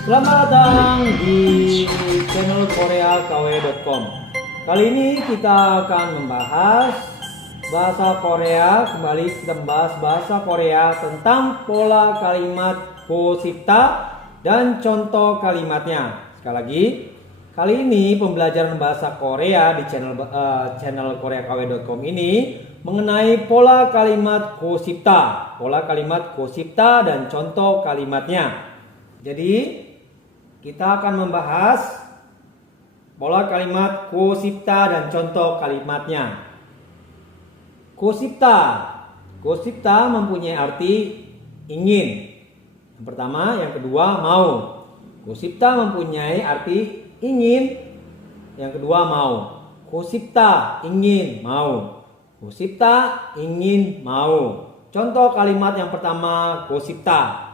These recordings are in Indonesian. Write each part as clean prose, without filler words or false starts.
Selamat datang di channel koreakw.com. Kali ini kita akan membahas bahasa Korea. Kembali kita membahas bahasa Korea tentang pola kalimat kosipta dan contoh kalimatnya. Sekali lagi, kali ini pembelajaran bahasa Korea di channel koreakw.com ini mengenai pola kalimat kosipta, dan contoh kalimatnya. Jadi kita akan membahas pola kalimat kosipta dan contoh kalimatnya. Kosipta mempunyai arti ingin. Yang pertama, yang kedua mau. Kosipta mempunyai arti ingin. Yang kedua mau. Kosipta ingin mau. Kosipta ingin mau. Contoh kalimat yang pertama, kosipta.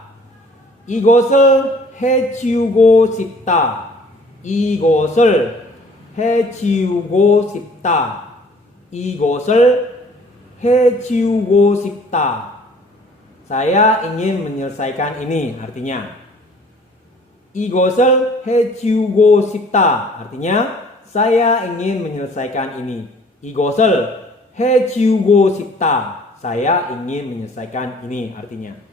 이것을 해치우고 싶다. 이것을 해치우고 싶다. 이것을 해치우고 싶다. Saya ingin menyelesaikan ini. Artinya 이것을 해치우고 싶다. Artinya saya ingin menyelesaikan ini. 이것을 해치우고 싶다. Saya ingin menyelesaikan ini. Artinya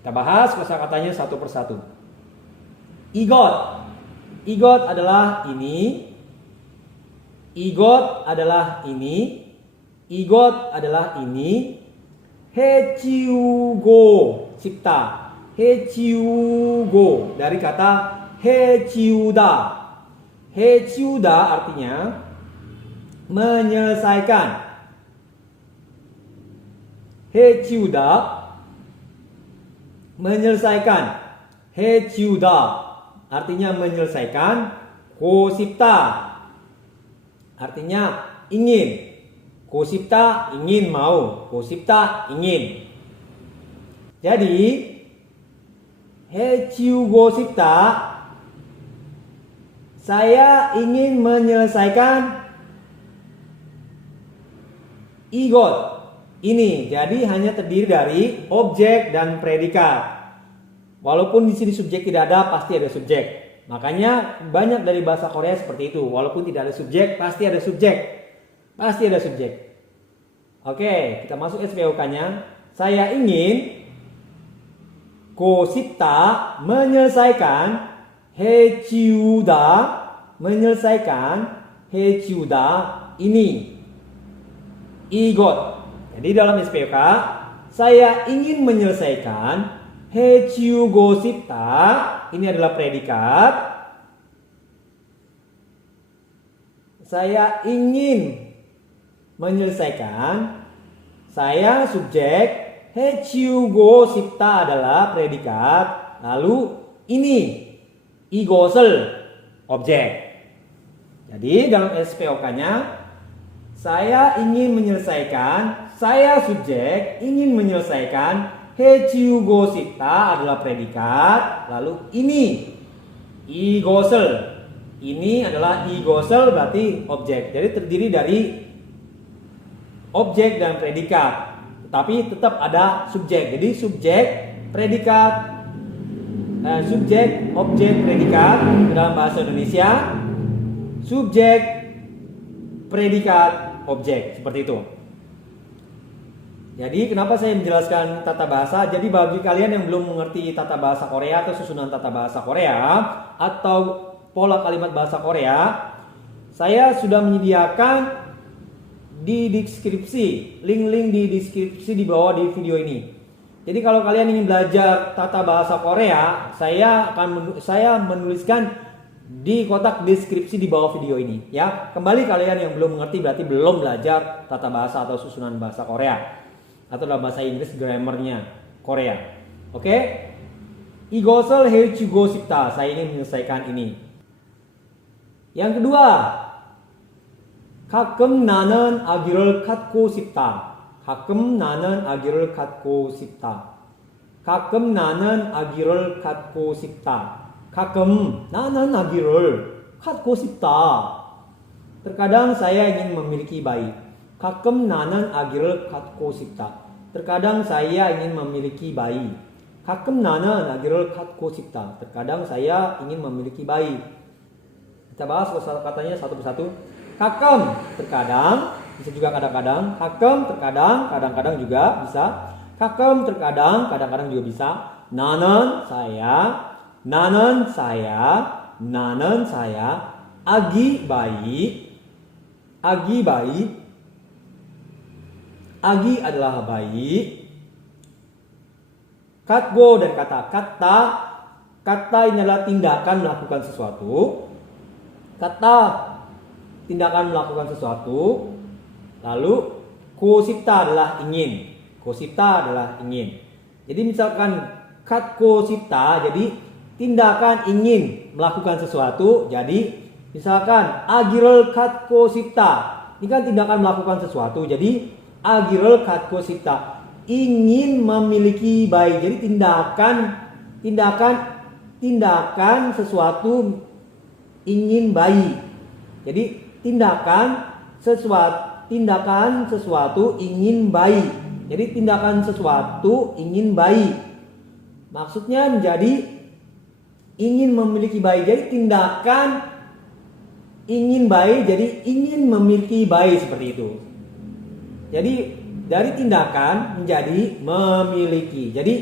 kita bahas kosakatanya satu persatu. Igot adalah ini. Igot adalah ini. Igot adalah ini. 해치우고 싶다. 해치우고 dari kata 해치우다. 해치우다 artinya menyelesaikan. 해치우다 menyelesaikan. 해치우다 artinya menyelesaikan. 고싶다 artinya ingin. 고싶다 ingin mau. 고싶다 ingin. Jadi 해치우고 싶다 saya ingin menyelesaikan igot ini. Jadi hanya terdiri dari objek dan predikat. Walaupun di sini subjek tidak ada, pasti ada subjek. Makanya banyak dari bahasa Korea seperti itu. Walaupun tidak ada subjek, pasti ada subjek. Pasti ada subjek. Oke, kita masuk SPOK-nya. Saya ingin 고싶다 menyelesaikan. 해치우다 menyelesaikan. 해치우다 ini. 이것. Jadi dalam SPOK, saya ingin menyelesaikan. 해치우고 싶다 ini adalah predikat. Saya ingin menyelesaikan. Saya subjek. 해치우고 싶다 adalah predikat. Lalu ini 이것을 objek. Jadi dalam SPOK-nya saya ingin menyelesaikan. Saya subjek ingin menyelesaikan. 해치우고 싶다 adalah predikat. Lalu ini 이것을. Ini adalah 이것을 berarti objek. Jadi terdiri dari objek dan predikat. Tetapi tetap ada subjek. Jadi subjek, predikat, subjek, objek, predikat dalam bahasa Indonesia. Subjek, predikat, objek. Seperti itu. Jadi kenapa saya menjelaskan tata bahasa? Jadi bagi kalian yang belum mengerti tata bahasa Korea atau susunan tata bahasa Korea atau pola kalimat bahasa Korea, saya sudah menyediakan di deskripsi, link-link di deskripsi di bawah di video ini. Jadi kalau kalian ingin belajar tata bahasa Korea, saya menuliskan di kotak deskripsi di bawah video ini. Ya, kembali kalian yang belum mengerti berarti belum belajar tata bahasa atau susunan bahasa Korea. Atau dalam bahasa Inggris grammarnya Korea. Oke? 이것을 해치우고 싶다. Saya ingin menyelesaikan ini. Yang kedua, 가끔 나는 아기를 갖고 싶다. 가끔 나는 아기를 갖고 싶다. 가끔 나는 아기를 갖고 싶다. 가끔 나는 아기를 갖고 싶다. Terkadang saya ingin memiliki bayi. 가끔 나는 아기를 갖고 싶다. Terkadang saya ingin memiliki bayi. 가끔 나는 아기를 갖고 싶다. Terkadang saya ingin memiliki bayi. Kita bahas katanya satu persatu. 가끔, terkadang, bisa juga kadang-kadang. 가끔, terkadang, kadang-kadang juga bisa. 가끔, terkadang, kadang-kadang juga bisa. 나는 saya, 나는 saya, 나는 saya. 아기 bayi, 아기 bayi. 아기 adalah bayi. Katgo dan kata ini adalah tindakan melakukan sesuatu. Kata tindakan melakukan sesuatu. Lalu kosipta adalah ingin. Kosipta adalah ingin. Jadi misalkan katgo sipta, jadi tindakan ingin melakukan sesuatu. Jadi misalkan agirel katgo sipta, ini kan tindakan melakukan sesuatu. Jadi agirel katgo sipta, ingin memiliki bayi. Jadi tindakan sesuatu ingin bayi. Jadi tindakan sesuatu ingin bayi. Jadi tindakan sesuatu ingin bayi. Maksudnya menjadi ingin memiliki bayi. Jadi tindakan ingin bayi jadi ingin memiliki bayi, seperti itu. Jadi dari tindakan menjadi memiliki. Jadi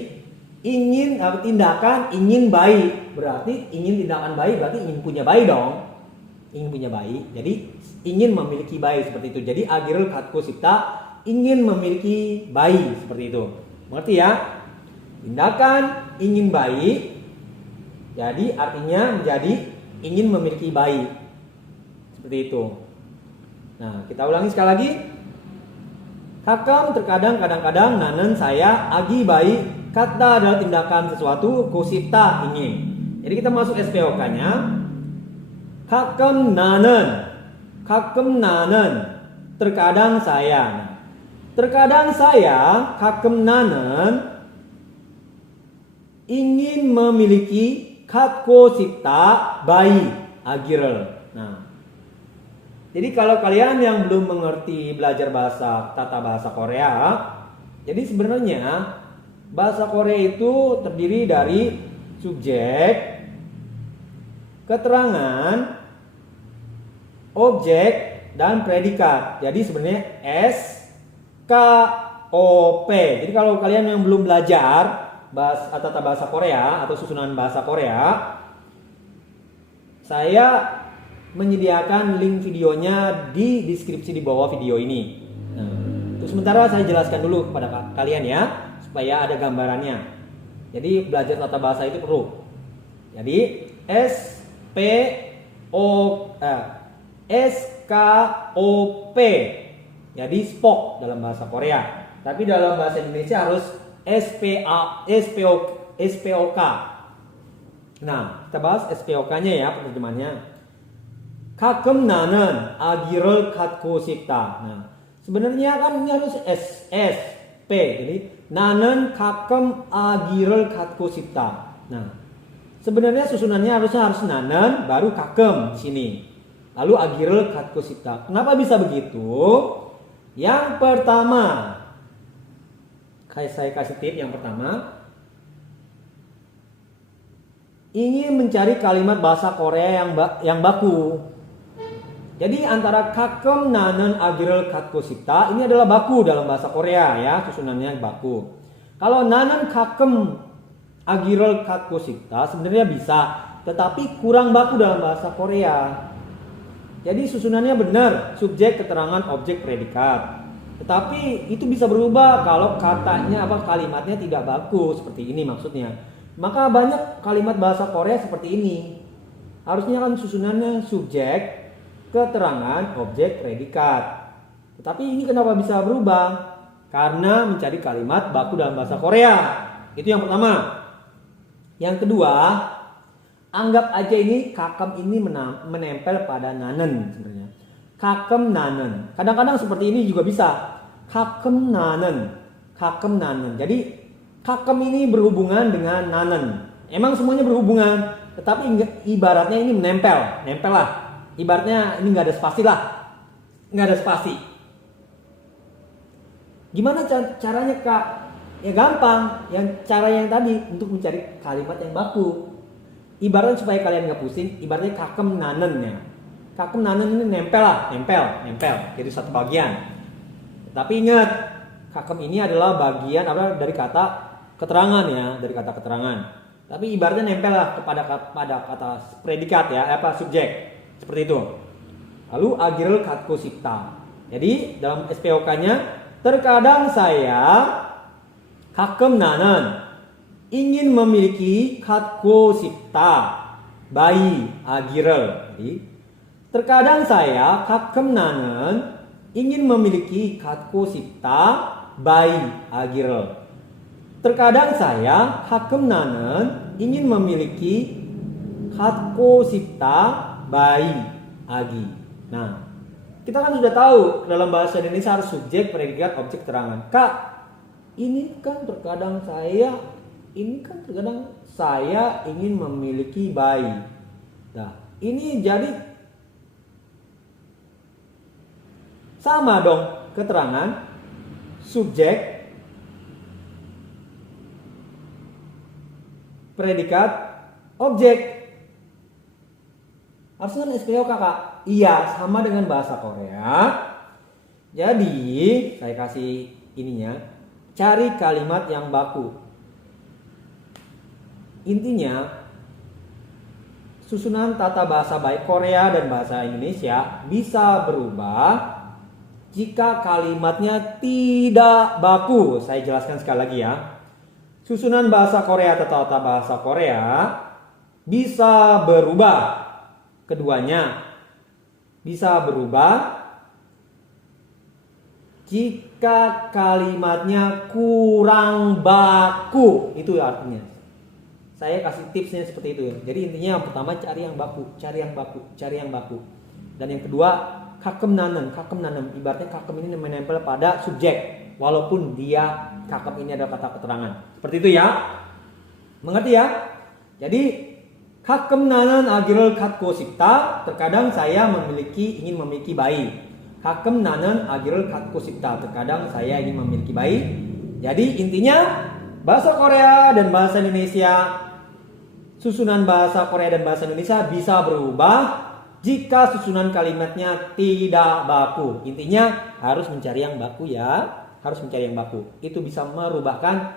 tindakan ingin bayi, berarti ingin tindakan bayi berarti ingin punya bayi dong. Ingin punya bayi. Jadi ingin memiliki bayi, seperti itu. Jadi agirul katko sipta, ingin memiliki bayi, seperti itu. Mengerti ya? Tindakan ingin bayi jadi artinya menjadi ingin memiliki bayi. Seperti itu. Nah, kita ulangi sekali lagi. Hakam terkadang, kadang-kadang, nanen saya, agi bayi, kata adalah tindakan sesuatu, kusipta ingin. Jadi kita masuk SPOK-nya. Hakam nanen, terkadang saya. Terkadang saya, hakam nanen, ingin memiliki katko sipta bayi, agirel. Nah, jadi kalau kalian yang belum mengerti belajar tata bahasa Korea, jadi sebenarnya bahasa Korea itu terdiri dari subjek, keterangan, objek, dan predikat. Jadi sebenarnya SKOP. Jadi kalau kalian yang belum belajar tata bahasa Korea atau susunan bahasa Korea, saya menyediakan link videonya di deskripsi di bawah video ini. Nah, terus sementara saya jelaskan dulu kepada kalian ya, supaya ada gambarannya. Jadi belajar tata bahasa itu perlu. Jadi SKOP. Jadi SPOK dalam bahasa Korea. Tapi dalam bahasa Indonesia harus SPOK. Nah, kita bahas SPOK-nya ya, penerjemahannya. 가끔 나는 아기를 갖고 싶다. Nah, sebenarnya kan ini harus SP. Jadi 나는 가끔 아기를 갖고 싶다. Nah, sebenarnya susunannya harus nanen baru 가끔 di sini. Lalu 아기를 갖고 싶다. Kenapa bisa begitu? Yang pertama, saya kasih tip yang pertama. Ingin mencari kalimat bahasa Korea yang baku. Jadi antara 가끔 나는 아기를 갖고 싶다 ini adalah baku dalam bahasa Korea ya, susunannya baku. Kalau 나는 가끔 아기를 갖고 싶다 sebenarnya bisa, tetapi kurang baku dalam bahasa Korea. Jadi susunannya benar, subjek, keterangan, objek, predikat. Tetapi itu bisa berubah kalau kalimatnya tidak baku seperti ini maksudnya. Maka banyak kalimat bahasa Korea seperti ini. Harusnya kan susunannya subjek, keterangan, objek, predikat. Tetapi ini kenapa bisa berubah? Karena mencari kalimat baku dalam bahasa Korea. Itu yang pertama. Yang kedua, anggap aja ini kakem ini menempel pada nanen sebenarnya. Kakem nanen. Kadang-kadang seperti ini juga bisa. Kakem nanen. Kakem nanen. Jadi kakem ini berhubungan dengan nanen. Emang semuanya berhubungan, tetapi ibaratnya ini menempel. Nempel lah. Ibaratnya ini nggak ada spasi lah, nggak ada spasi. Gimana caranya Kak Ya gampang, yang cara yang tadi untuk mencari kalimat yang baku. Ibaratnya supaya kalian nggak pusing, ibaratnya kakem nanen ya. Kakem nanen ini nempel lah, nempel. Jadi satu bagian. Tapi ingat, kakem ini adalah bagian dari kata keterangan ya, dari kata keterangan. Tapi ibaratnya nempel lah pada kata predikat ya, subjek. Seperti itu. Lalu agirel katko sipta. Jadi dalam SPOK-nya, terkadang saya kakem nanen ingin memiliki katko sipta bayi agirel. Jadi terkadang saya kakem nanen ingin memiliki katko sipta bayi agirel. Terkadang saya kakem nanen ingin memiliki katko sipta bayi agi. Nah, kita kan sudah tahu dalam bahasa Indonesia harus subjek, predikat, objek, keterangan. Kak, ini kan terkadang saya ingin memiliki bayi. Nah, ini jadi sama dong, keterangan, subjek, predikat, objek. Harusnya SPOK Kak. Iya, sama dengan bahasa Korea. Jadi, saya kasih ininya, cari kalimat yang baku. Intinya, susunan tata bahasa baik Korea dan bahasa Indonesia bisa berubah jika kalimatnya tidak baku. Saya jelaskan sekali lagi ya. Susunan bahasa Korea atau tata bahasa Korea bisa berubah. Keduanya bisa berubah jika kalimatnya kurang baku. Itu artinya. Saya kasih tipsnya seperti itu ya. Jadi intinya yang pertama cari yang baku. Dan yang kedua kakem nanem. Ibaratnya kakem ini menempel pada subjek. Walaupun dia kakem ini adalah kata keterangan. Seperti itu ya. Mengerti ya? Jadi kakem nanen agirel katko sipta. Terkadang saya ingin memiliki bayi. Kakem nanen agirel katko sipta. Terkadang saya ingin memiliki bayi. Jadi intinya bahasa Korea dan bahasa Indonesia, susunan bahasa Korea dan bahasa Indonesia bisa berubah jika susunan kalimatnya tidak baku. Intinya harus mencari yang baku ya. Itu bisa merubahkan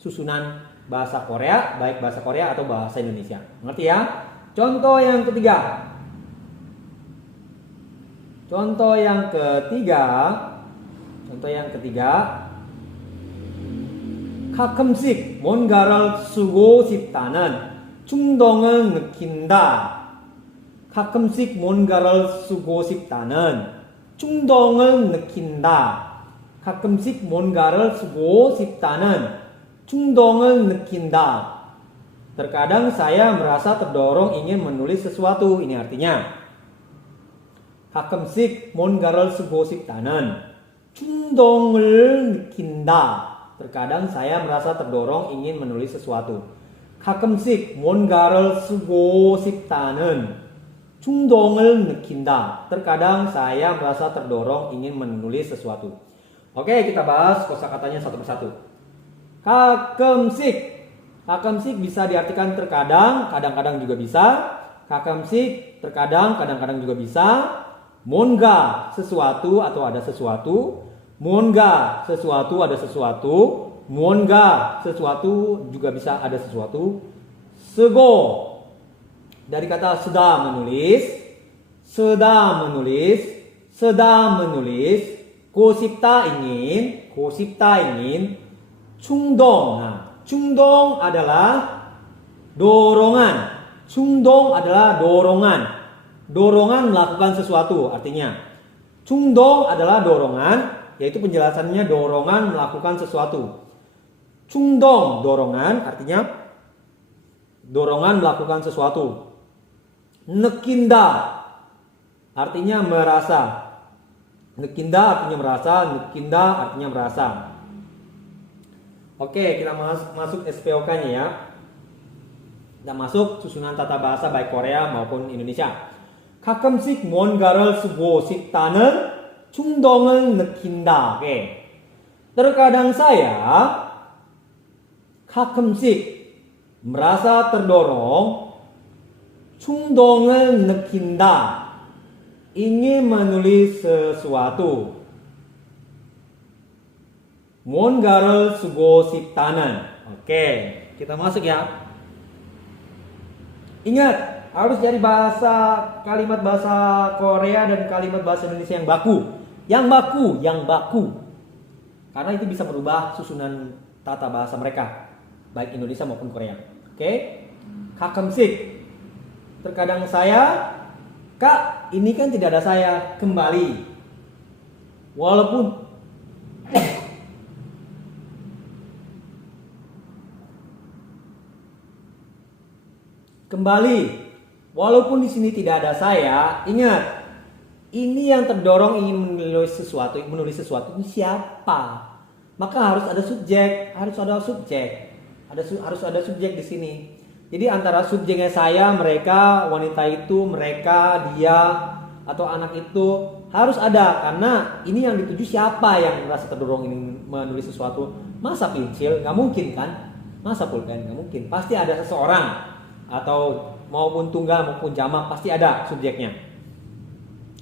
susunan bahasa Korea, baik bahasa Korea atau bahasa Indonesia. Ngerti ya? Contoh yang ketiga. 가끔씩 뭔가를 쓰고 싶다는 충동을 느낀다. 가끔씩 뭔가를 쓰고 싶다는 충동을 느낀다. 가끔씩 뭔가를 쓰고 싶다는 충동을 느낀다. Terkadang saya merasa terdorong ingin menulis sesuatu. Ini artinya 가끔씩 뭔가를 쓰고 싶다는 충동을 느낀다. Terkadang saya merasa terdorong ingin menulis sesuatu. 가끔씩 뭔가를 쓰고 싶다는 충동을 느낀다. Terkadang saya merasa terdorong ingin menulis sesuatu. Oke, kita bahas kosakatanya satu persatu. 가끔씩 bisa diartikan terkadang, kadang-kadang juga bisa. 가끔씩 terkadang, kadang-kadang juga bisa. 뭔가 sesuatu atau ada sesuatu. 뭔가 sesuatu ada sesuatu. 뭔가 sesuatu juga bisa ada sesuatu. 쓰고 dari kata sedang menulis. 고싶다 ingin. 충동. Nah, 충동 adalah dorongan. Dorongan melakukan sesuatu artinya. 충동 adalah dorongan, yaitu penjelasannya dorongan melakukan sesuatu. 충동 dorongan artinya dorongan melakukan sesuatu. 느낀다 artinya merasa. 느낀다 artinya merasa. Oke, kita masuk SPOK-nya ya. Kita masuk susunan tata bahasa baik Korea maupun Indonesia. 가끔씩 뭔가를 쓰고 싶다는 충동을 느낀다. Oke. Terkadang saya 가끔씩 merasa terdorong, 충동을 느낀다, ingin menulis sesuatu, 뭔가를 쓰고 싶다는. Oke, kita masuk ya. Ingat, harus cari kalimat bahasa Korea dan kalimat bahasa Indonesia yang baku. Yang baku. Karena itu bisa merubah susunan tata bahasa mereka, baik Indonesia maupun Korea. Oke? 가끔씩. Terkadang saya, Kak, ini kan tidak ada saya, kembali. Walaupun kembali, walaupun di sini tidak ada saya, ingat, ini yang terdorong ingin menulis sesuatu ini siapa? Maka harus ada subjek, harus ada subjek di sini. Jadi antara subjeknya saya, mereka, wanita itu, mereka, dia, atau anak itu harus ada, karena ini yang dituju siapa yang merasa terdorong ingin menulis sesuatu. Masa pensil? Nggak mungkin kan? Masa pulpen? Nggak mungkin. Pasti ada seseorang, atau maupun tunggal maupun jamak, pasti ada subjeknya.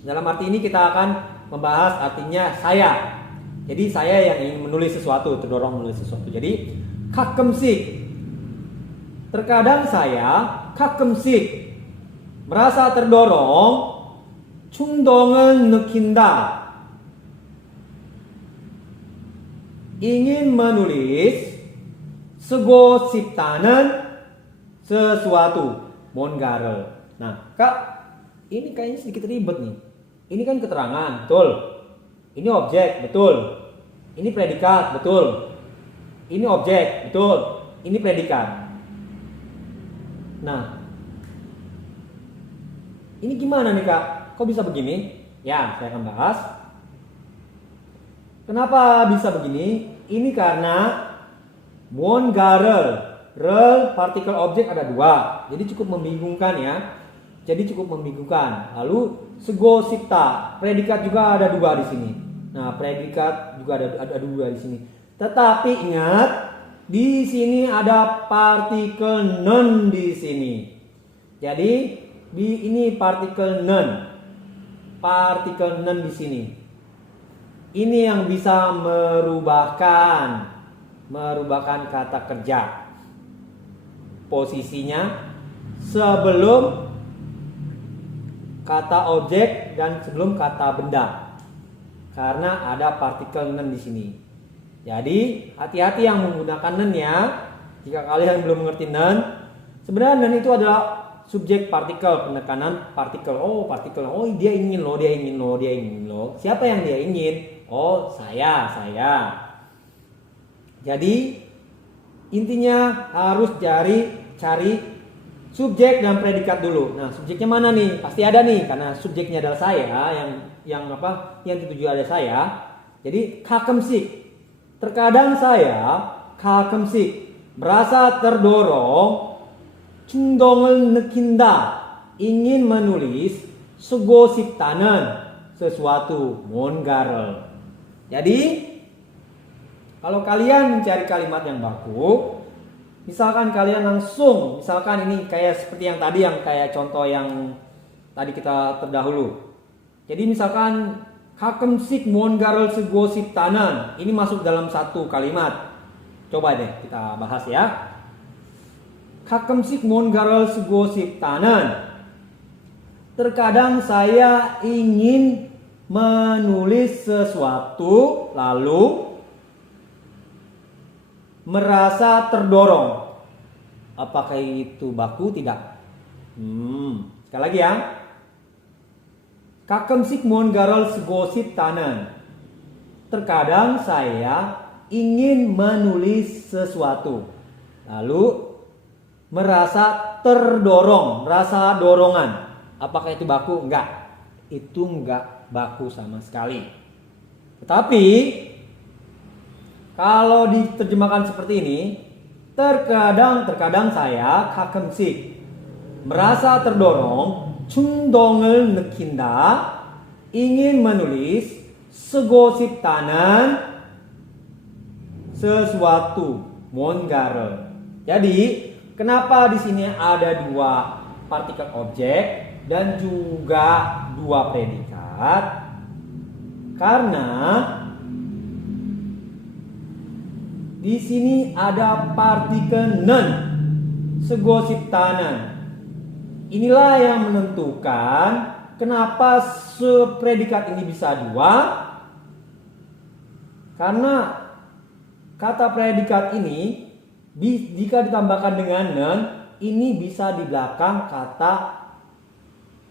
Dalam arti ini kita akan membahas artinya saya. Jadi saya yang ingin menulis sesuatu, terdorong menulis sesuatu. Jadi 가끔씩, terkadang saya, 가끔씩 merasa terdorong, 충동을 느낀다, ingin menulis, 쓰고 싶다는 sesuatu, 뭔가를. Nah, Kak, ini kayaknya sedikit ribet nih. Ini kan keterangan, betul. Ini objek, betul. Ini predikat, betul. Ini objek, betul. Ini predikat. Nah, ini gimana nih Kak? Kok bisa begini? Ya, saya akan bahas. Kenapa bisa begini? Ini karena 뭔가를, partikel objek ada dua. Jadi cukup membingungkan ya. Lalu 쓰고 싶다, predikat juga ada dua di sini. Nah, predikat juga ada dua di sini. Tetapi ingat, di sini ada partikel 는 di sini. Jadi ini partikel 는. Partikel 는 di sini. Ini yang bisa merubahkan kata kerja. Posisinya sebelum kata objek dan sebelum kata benda, karena ada partikel nen di sini. Jadi hati-hati yang menggunakan nen ya. Jika kalian belum mengerti nen, sebenarnya nen itu adalah subjek partikel, penekanan partikel. Partikel. Dia ingin loh. Siapa yang dia ingin? Saya. Jadi intinya harus cari subjek dan predikat dulu. Nah, subjeknya mana nih? Pasti ada nih, karena subjeknya adalah saya, yang dituju ada saya. Jadi 가끔씩, terkadang saya, 가끔씩 merasa terdorong, 충동을 느낀다, ingin menulis, 쓰고 싶다는 sesuatu, 뭔가를. Jadi kalau kalian mencari kalimat yang baku, misalkan kalian langsung, misalkan ini kayak seperti yang tadi, yang kayak contoh yang tadi kita terdahulu. Jadi misalkan 가끔씩 뭔가를 쓰고 싶다는, ini masuk dalam satu kalimat. Coba deh kita bahas ya. 가끔씩 뭔가를 쓰고 싶다는, terkadang saya ingin menulis sesuatu lalu merasa terdorong. Apakah itu baku? Tidak. Sekali lagi ya. 가끔씩 뭔가를 쓰고 싶다는, terkadang saya ingin menulis sesuatu lalu merasa terdorong, merasa dorongan. Apakah itu baku? Enggak. Itu enggak baku sama sekali. Tetapi kalau diterjemahkan seperti ini, terkadang saya 가끔씩 merasa terdorong, 충동을 느낀다, ingin menulis, 쓰고 싶다는 sesuatu, 뭔가를. Jadi, kenapa di sini ada dua partikel objek dan juga dua predikat? Karena di sini ada partikel nen, segosiptanan. Inilah yang menentukan kenapa predikat ini bisa dua. Karena kata predikat ini jika ditambahkan dengan nen, ini bisa di belakang kata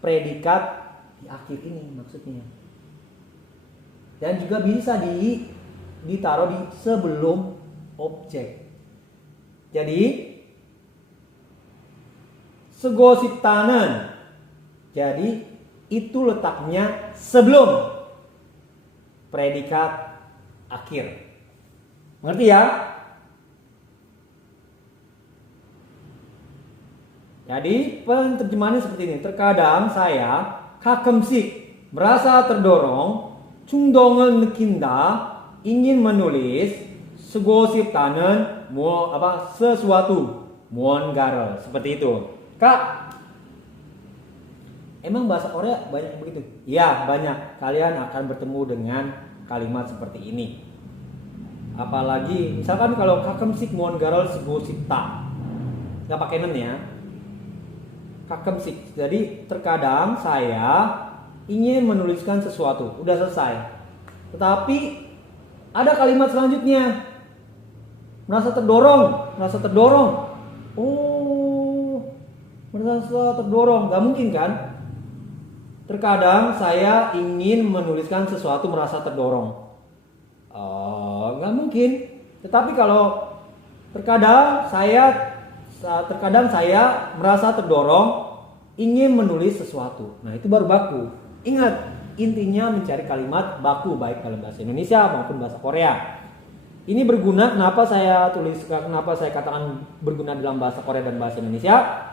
predikat di akhir ini maksudnya. Dan juga bisa ditaruh di sebelum objek. Jadi segosiptanan. Jadi itu letaknya sebelum predikat akhir. Mengerti ya? Jadi penerjemahannya seperti ini. Terkadang saya 가끔씩 merasa terdorong, 충동을 느낀다, ingin menulis, 쓰고 싶다는 sesuatu, 뭔가를. Seperti itu. Kak, emang bahasa Korea banyak begitu? Ya, banyak. Kalian akan bertemu dengan kalimat seperti ini. Apalagi misalkan kalau 가끔씩 뭔가를 쓰고 싶다, nggak pakai nen ya. 가끔씩. Jadi terkadang saya ingin menuliskan sesuatu, udah selesai. Tetapi ada kalimat selanjutnya, merasa terdorong. Oh, merasa terdorong, nggak mungkin kan? Terkadang saya ingin menuliskan sesuatu merasa terdorong, nggak mungkin. Tetapi kalau terkadang saya merasa terdorong ingin menulis sesuatu, nah itu baru baku. Ingat, intinya mencari kalimat baku baik dalam bahasa Indonesia maupun bahasa Korea. Ini berguna, kenapa saya katakan berguna dalam bahasa Korea dan bahasa Indonesia?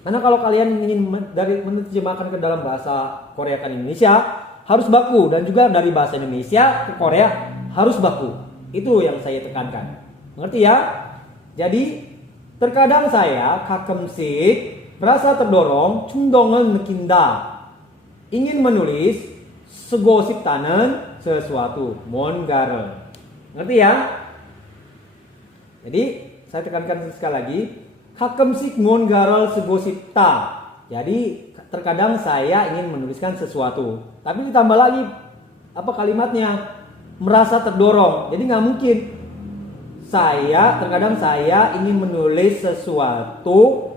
Karena kalau kalian ingin menerjemahkan ke dalam bahasa Korea ke Indonesia harus baku, dan juga dari bahasa Indonesia ke Korea harus baku. Itu yang saya tekankan. Mengerti ya? Jadi terkadang saya 가끔씩 merasa terdorong, 충동을 느낀다, ingin menulis, 쓰고 싶다는 sesuatu, 뭔가를. Ngerti ya? Jadi saya tekankan sekali lagi, 가끔씩 뭔가를 쓰고 싶다. Jadi terkadang saya ingin menuliskan sesuatu, tapi ditambah lagi kalimatnya, merasa terdorong. Jadi nggak mungkin terkadang saya ingin menulis sesuatu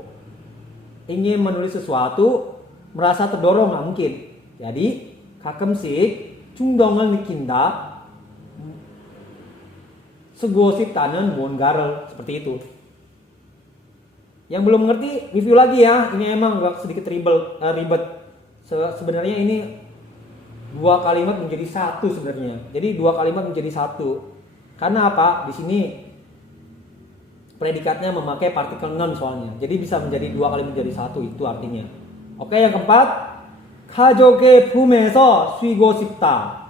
merasa terdorong, nggak mungkin. Jadi 가끔씩 충동을 느낀다, 쓰고 싶다는 뭔가를. Seperti itu. Yang belum mengerti review lagi ya. Ini emang agak sedikit ribet. Sebenarnya ini dua kalimat menjadi satu sebenarnya. Jadi dua kalimat menjadi satu. Karena apa? Di sini predikatnya memakai partikel nen soalnya. Jadi bisa menjadi dua kalimat menjadi satu, itu artinya. Oke, yang keempat, 가족의 품에서 쉬고 싶다.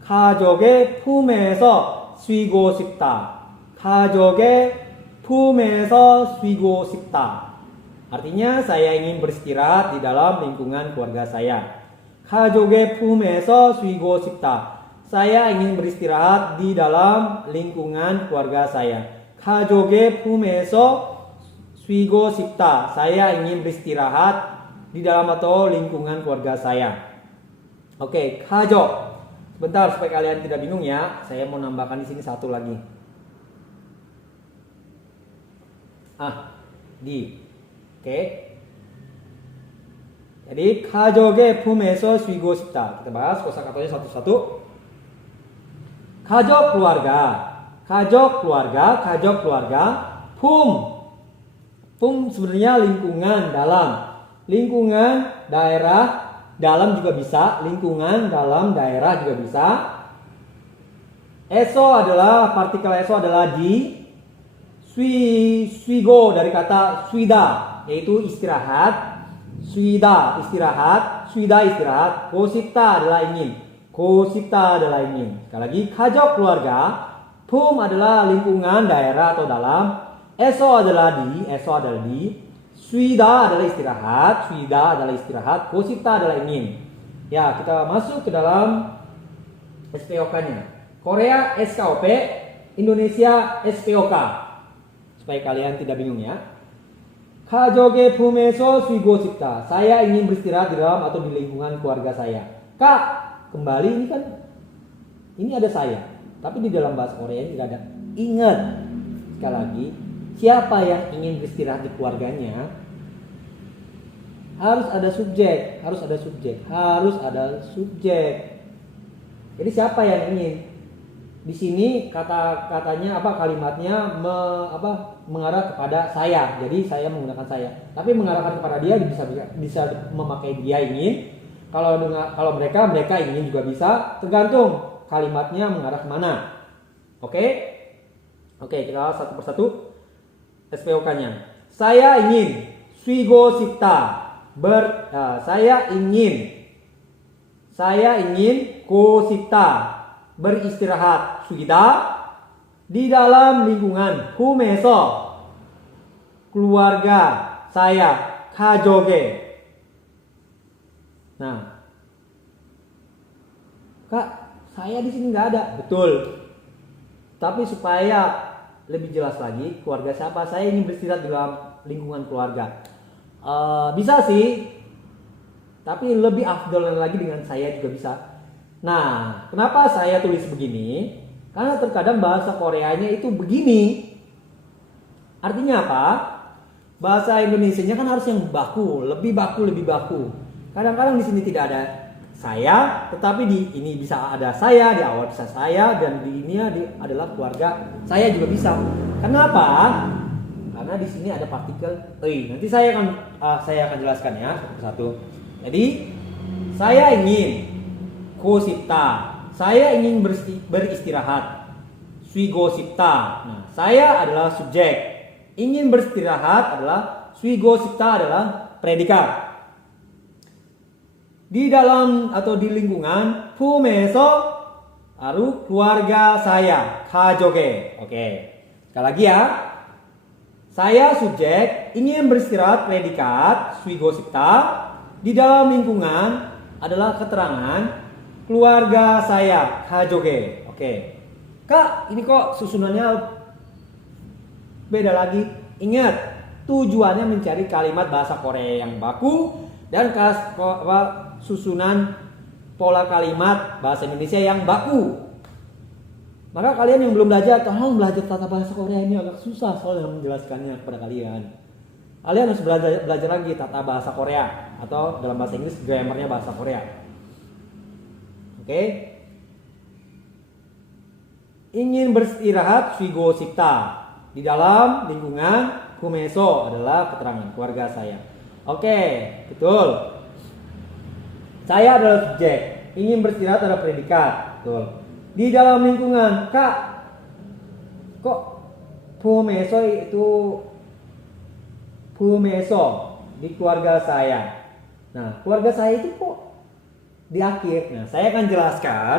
가족의 품에서 쉬고 싶다. 가족의 품에서 쉬고 싶다. Artinya saya ingin beristirahat di dalam lingkungan keluarga saya. 가족의 품에서 쉬고 싶다. Saya ingin beristirahat di dalam lingkungan keluarga saya. 가족의 품에서 쉬고 싶다. Saya ingin beristirahat di dalam atau lingkungan keluarga saya. Oke, 가족. Sebentar supaya kalian tidak bingung ya. Saya mau nambahkan di sini satu lagi. Oke. Jadi 가족의 품에서 쉬고 싶다. Kita bahas kosakatanya satu-satu. 가족 keluarga. Pum sebenarnya lingkungan dalam. Lingkungan daerah dalam juga bisa, lingkungan dalam daerah juga bisa. Partikel eso adalah di. Swigo dari kata swida, yaitu istirahat. Swida istirahat. Gosipta adalah ingin. Sekali lagi, 가족 keluarga. Pum adalah lingkungan daerah atau dalam. Eso adalah di, suida adalah istirahat, kosipta adalah ingin. Ya, kita masuk ke dalam SPOK-nya. Korea SKOP, Indonesia SPOK. Supaya kalian tidak bingung ya. 가족의 품에서 쉬고 싶다. Saya ingin beristirahat di dalam atau di lingkungan keluarga saya. Kak, kembali ini kan ini ada saya, tapi di dalam bahasa Korea ini tidak ada. Ingat, sekali lagi, siapa yang ingin beristirahat di keluarganya harus ada subjek. Jadi siapa yang ingin? Di sini kalimatnya mengarah kepada saya. Jadi saya menggunakan saya. Tapi mengarahkan kepada dia bisa memakai dia ingin. Kalau mereka ingin juga bisa, tergantung kalimatnya mengarah kemana. Oke, kita satu persatu SPOK-nya. Saya ingin 쉬고 싶다. Saya ingin go 싶다. Beristirahat, 쉬다, di dalam lingkungan 품에서, keluarga saya, 가족에. Nah, Kak, saya di sini nggak ada. Betul. Tapi supaya lebih jelas lagi, keluarga siapa? Saya ingin beristirahat di dalam lingkungan keluarga. Bisa sih, tapi lebih afdol lagi dengan saya juga bisa. Nah, kenapa saya tulis begini? Karena terkadang bahasa Koreanya itu begini. Artinya apa? Bahasa Indonesianya kan harus yang lebih baku. Kadang-kadang di sini tidak ada saya, tetapi di ini bisa ada saya, di awal bisa saya, dan di ini adalah keluarga saya juga bisa. Kenapa? Karena di sini ada partikel ei. Nanti saya akan jelaskan ya satu-satu. Jadi saya ingin 고싶다. Saya ingin beristirahat. 쉬고 싶다. Nah, saya adalah subjek. Ingin beristirahat adalah 쉬고 싶다 adalah predikat. Di dalam atau di lingkungan 품에서 baru keluarga saya, 가족에. Oke. Sekali lagi ya. Saya subjek, ingin beristirahat predikat, 쉬고 싶다. Di dalam lingkungan adalah keterangan keluarga saya, 가족에. Oke. Kak, ini kok susunannya beda lagi. Ingat, tujuannya mencari kalimat bahasa Korea yang baku dan susunan pola kalimat bahasa Indonesia yang baku. Maka kalian yang belum belajar, tolong belajar tata bahasa Korea, ini agak susah soalnya menjelaskannya kepada kalian. Kalian harus belajar lagi tata bahasa Korea atau dalam bahasa Inggris grammarnya bahasa Korea. Oke. Ingin beristirahat, 쉬고 싶다. Di dalam lingkungan 품에서 adalah keterangan keluarga saya. Oke, betul. Saya adalah subjek. Ingin beristirahat adalah predikat. Betul. Di dalam lingkungan, Kak, kok 품에서 itu 품에서 di keluarga saya. Nah, keluarga saya itu kok di akhir. Nah, saya akan jelaskan.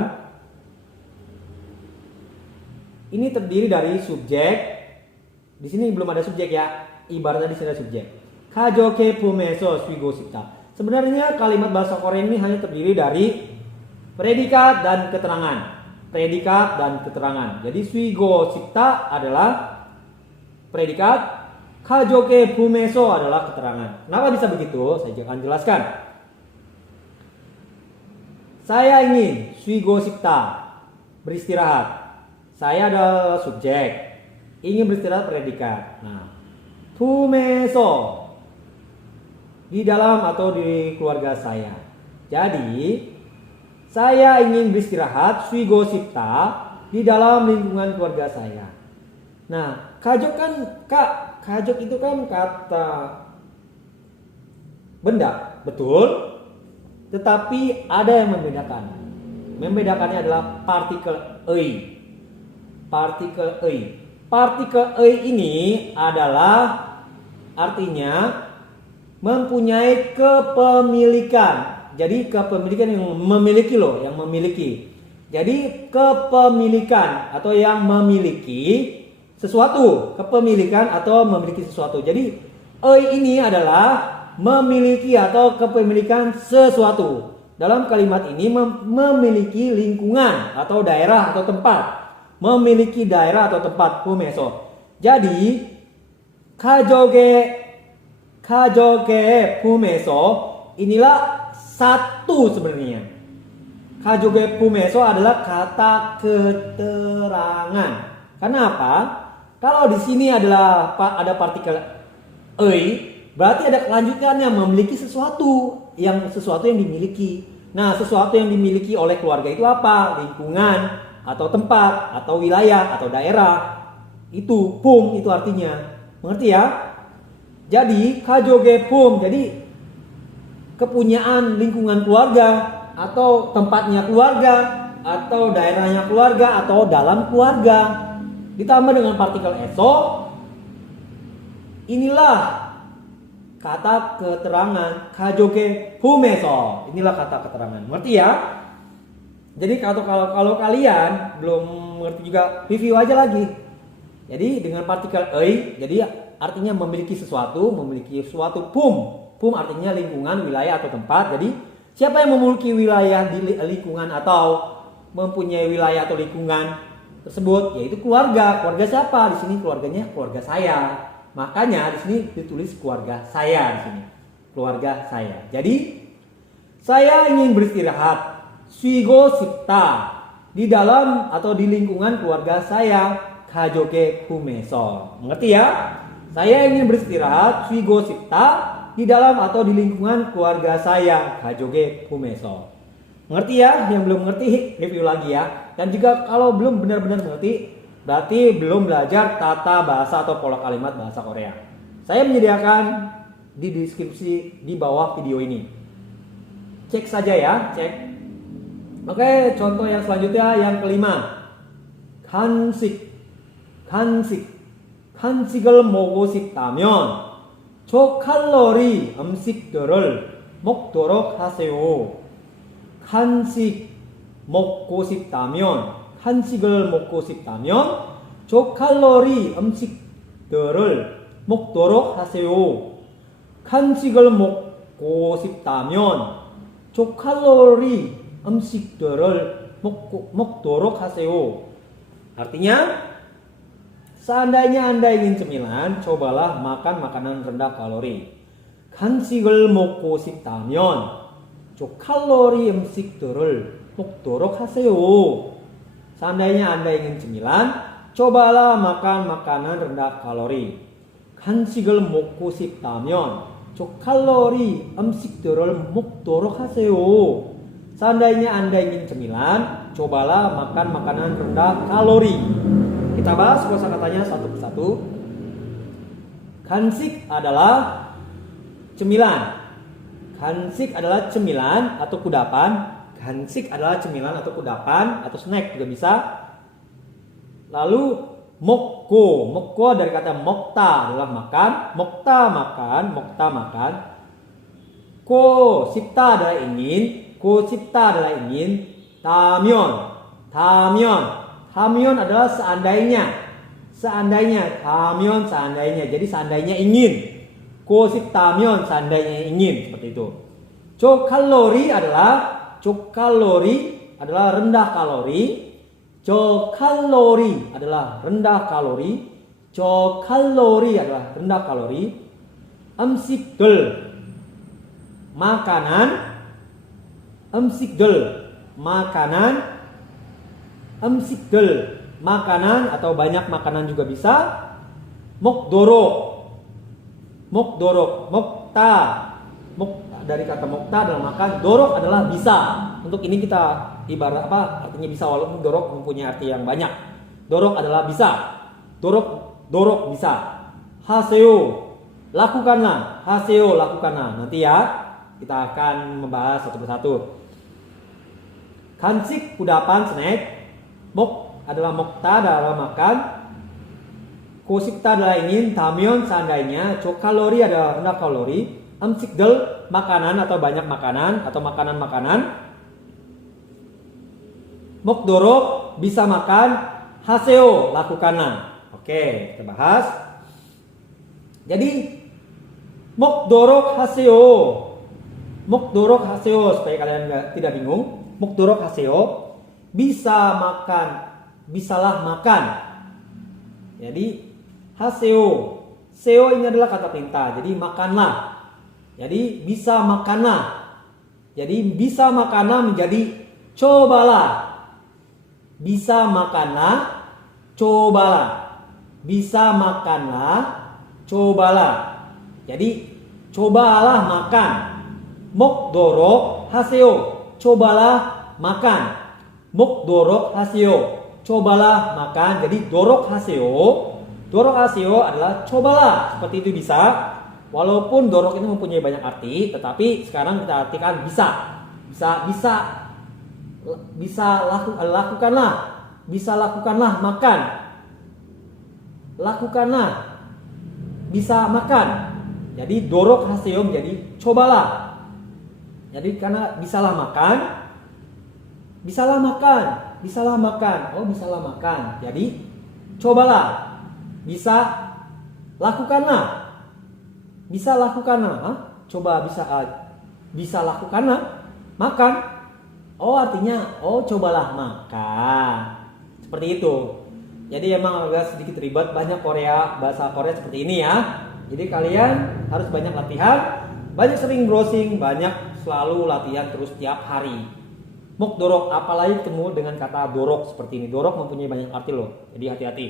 Ini terdiri dari subjek. Di sini belum ada subjek ya. Ibaratnya di sini ada subjek. 가족의 품에서 쉬고 싶다. Sebenarnya kalimat bahasa Korea ini hanya terdiri dari predikat dan keterangan. Jadi 쉬고 싶다 adalah predikat, 가족의 품에서 adalah keterangan. Kenapa bisa begitu? Saya akan jelaskan. Saya ingin 쉬고 싶다, beristirahat. Saya adalah subjek, ingin beristirahat predikat. Nah, 품에서 di dalam atau di keluarga saya. Jadi, saya ingin beristirahat, 쉬고 싶다, di dalam lingkungan keluarga saya. Nah, 가족 kan, Kak, 가족 itu kan kata benda, betul? Tetapi ada yang membedakan. Membedakannya adalah partikel ei. Partikel ei ini adalah artinya mempunyai kepemilikan. Jadi kepemilikan yang memiliki loh, yang memiliki. Jadi kepemilikan atau yang memiliki sesuatu, kepemilikan atau memiliki sesuatu. Jadi ini adalah memiliki atau kepemilikan sesuatu. Dalam kalimat ini memiliki lingkungan atau daerah atau tempat. Memiliki daerah atau tempat, pumeso. Jadi 가족의 품에서 inilah satu sebenarnya. 가족의 품에서 adalah kata keterangan. Karena apa? Kalau di sini adalah ada partikel berarti ada kelanjutannya, memiliki sesuatu yang dimiliki. Nah, sesuatu yang dimiliki oleh keluarga itu apa? Lingkungan atau tempat atau wilayah atau daerah. Itu pum itu artinya. Mengerti ya? Jadi 가족의 품, jadi kepunyaan lingkungan keluarga atau tempatnya keluarga atau daerahnya keluarga atau dalam keluarga. Ditambah dengan partikel eso, inilah kata keterangan 가족의 품에서. Inilah kata keterangan. Ngerti ya? Jadi kalau kalian belum mengerti juga, review aja lagi. Jadi dengan partikel jadi artinya memiliki sesuatu pum. Pum artinya lingkungan, wilayah atau tempat. Jadi siapa yang memiliki wilayah di lingkungan atau mempunyai wilayah atau lingkungan tersebut, yaitu keluarga. Keluarga siapa? Di sini keluarganya keluarga saya. Makanya di sini ditulis keluarga saya di sini. Keluarga saya. Jadi saya ingin beristirahat. 쉬고 싶다. Di dalam atau di lingkungan keluarga saya. 가족의 품에서. Mengerti ya? Saya ingin beristirahat. 쉬고 싶다. Di dalam atau di lingkungan keluarga saya. 가족의 품에서. Mengerti ya? Yang belum mengerti review lagi ya. Dan juga kalau belum benar-benar mengerti, berarti belum belajar tata bahasa atau pola kalimat bahasa Korea. Saya menyediakan di deskripsi di bawah video ini. Cek saja ya, cek. Oke, contoh yang selanjutnya yang kelima. 간식을 먹고 싶다면 저칼로리 음식들을 먹도록 하세요. 간식을 먹고 싶다면 저칼로리 음식들을 먹도록 하세요. 간식을 먹고 싶다면 저칼로리 음식들을 먹도록 하세요. Artinya, seandainya Anda ingin cemilan, cobalah makan makanan rendah kalori. 간식을 먹고 싶다면 저칼로리 음식들을 먹도록 하세요. Seandainya Anda ingin cemilan, cobalah makan makanan rendah kalori. 간식을 먹고 싶다면 저칼로리 음식들을 먹도록 하세요. Seandainya Anda ingin cemilan, cobalah makan makanan rendah kalori. Kita bahas kosakatanya satu persatu. 간식 adalah cemilan. 간식 adalah cemilan atau kudapan. 간식 adalah cemilan atau kudapan atau snack juga bisa. Lalu 먹고 dari kata 먹다 adalah makan. 먹다 makan. 싶다 adalah ingin. 싶다 adalah ingin. 다면 adalah seandainya. 다면 seandainya. Jadi seandainya ingin. 싶다면 seandainya ingin, seperti itu. 저칼로리 adalah rendah kalori. 저칼로리 adalah rendah kalori. 음식들 makanan atau banyak makanan juga bisa. 먹다 dari kata 먹다 adalah makan, dorok adalah bisa. Untuk ini kita ibarat artinya bisa, walaupun dorok mempunyai arti yang banyak. Dorok adalah bisa. Dorok bisa. 하세요 lakukanlah. Nanti ya kita akan membahas satu persatu. 간식 kudapan snack. adalah 먹다 adalah makan. 싶다 adalah ingin. 다면 seandainya. 저칼로리 adalah rendah kalori. 음식들 makanan atau banyak makanan atau makanan. 먹도록 bisa makan. 하세요 lakukanlah. Oke. Oke, kita bahas. Jadi Mokdorok haseo. Mokdorok haseo, supaya kalian tidak bingung. Mokdorok haseo, bisa makan, bisalah makan. Jadi haseo. Seo ini adalah kata perintah. Jadi makanlah. Jadi bisa makanlah. Jadi bisa makanlah menjadi cobalah. Bisa makanlah, cobalah. Bisa makanlah, cobalah. Jadi cobalah makan. Mokdorok haseo, cobalah makan. Mokdorok haseo, cobalah makan. Jadi dorok haseo adalah cobalah. Seperti itu bisa. Walaupun dorok ini mempunyai banyak arti, tetapi sekarang kita artikan bisa. Lakukanlah. Bisa lakukanlah makan. Lakukanlah. Bisa makan. Jadi dorok haseo menjadi cobalah. Jadi karena bisalah makan. Bisalah makan. Bisalah makan. Oh, bisalah makan. Jadi cobalah. Bisa lakukanlah. Bisa lakukanlah. Coba bisa lakukanlah. Makan. Oh, artinya cobalah makan. Seperti itu. Jadi emang agak sedikit ribet, banyak bahasa Korea seperti ini ya. Jadi kalian harus banyak latihan, banyak sering browsing, banyak selalu latihan terus tiap hari. Mokdorok, apalagi ketemu dengan kata dorok seperti ini. Dorok mempunyai banyak arti loh. Jadi hati-hati.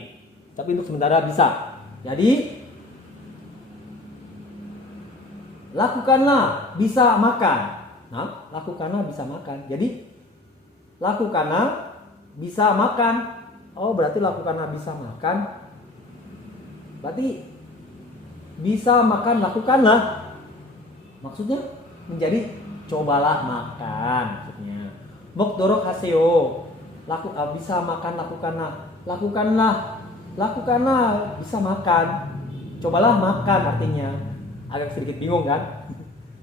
Tapi untuk sementara bisa. Jadi lakukanlah, bisa makan. Nah, lakukanlah bisa makan. Jadi lakukanlah bisa makan. Oh, berarti lakukanlah bisa makan. Berarti bisa makan lakukanlah. Maksudnya menjadi cobalah makan maksudnya. Mokdorok haseo. Bisa makan lakukanlah. Lakukanlah bisa makan. Cobalah makan artinya. Agak sedikit bingung kan?